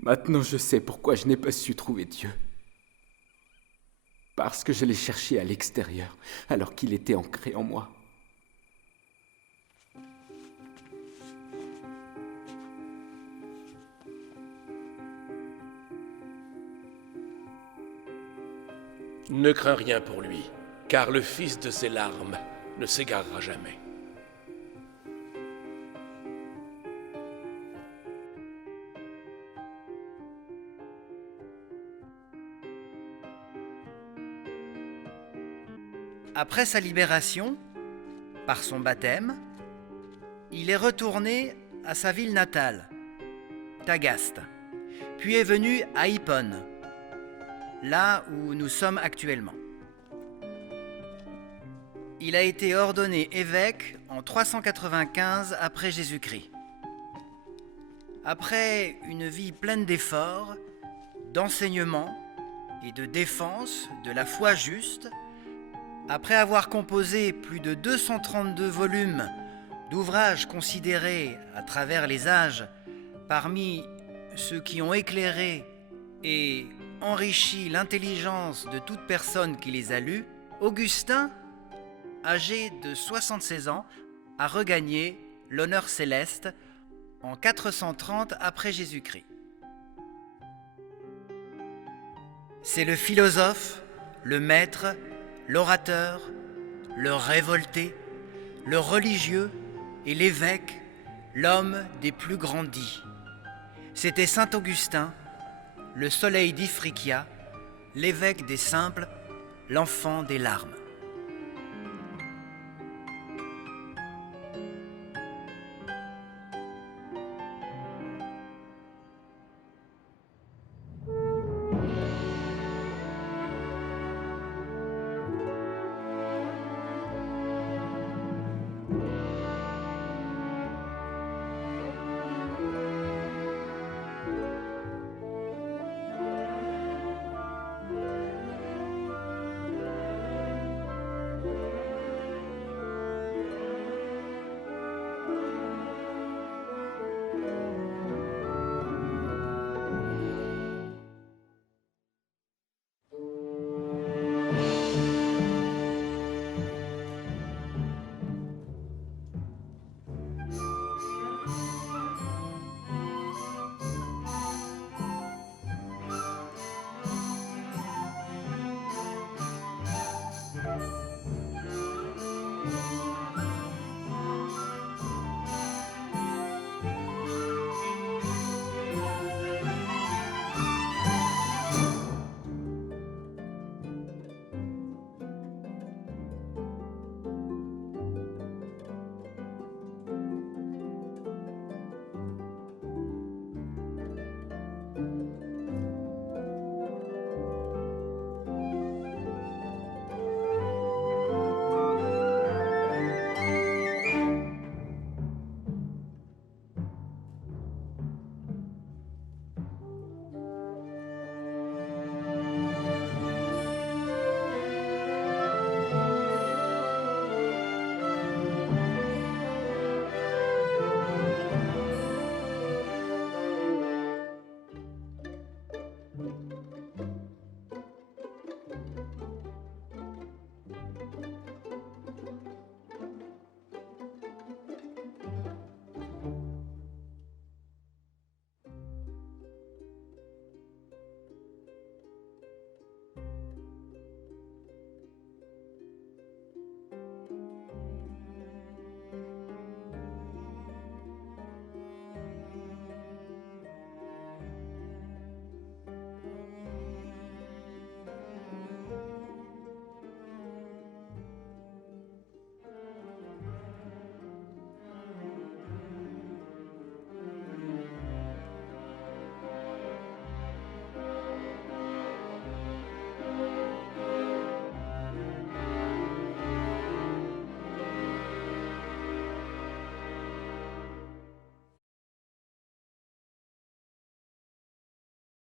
Maintenant, je sais pourquoi je n'ai pas su trouver Dieu. Parce que je l'ai cherché à l'extérieur, alors qu'il était ancré en moi. Ne crains rien pour lui, car le fils de ses larmes ne s'égarera jamais. Après sa libération, par son baptême, il est retourné à sa ville natale, Tagaste, puis est venu à Hippone, là où nous sommes actuellement. Il a été ordonné évêque en 395 après Jésus-Christ. Après une vie pleine d'efforts, d'enseignement et de défense de la foi juste, après avoir composé plus de 232 volumes d'ouvrages considérés à travers les âges parmi ceux qui ont éclairé et enrichi l'intelligence de toute personne qui les a lus, Augustin, âgé de 76 ans, a regagné l'honneur céleste en 430 après Jésus-Christ. C'est le philosophe, le maître, l'orateur, le révolté, le religieux et l'évêque, l'homme des plus grandis. C'était saint Augustin, le soleil d'Ifriqiya, l'évêque des simples, l'enfant des larmes.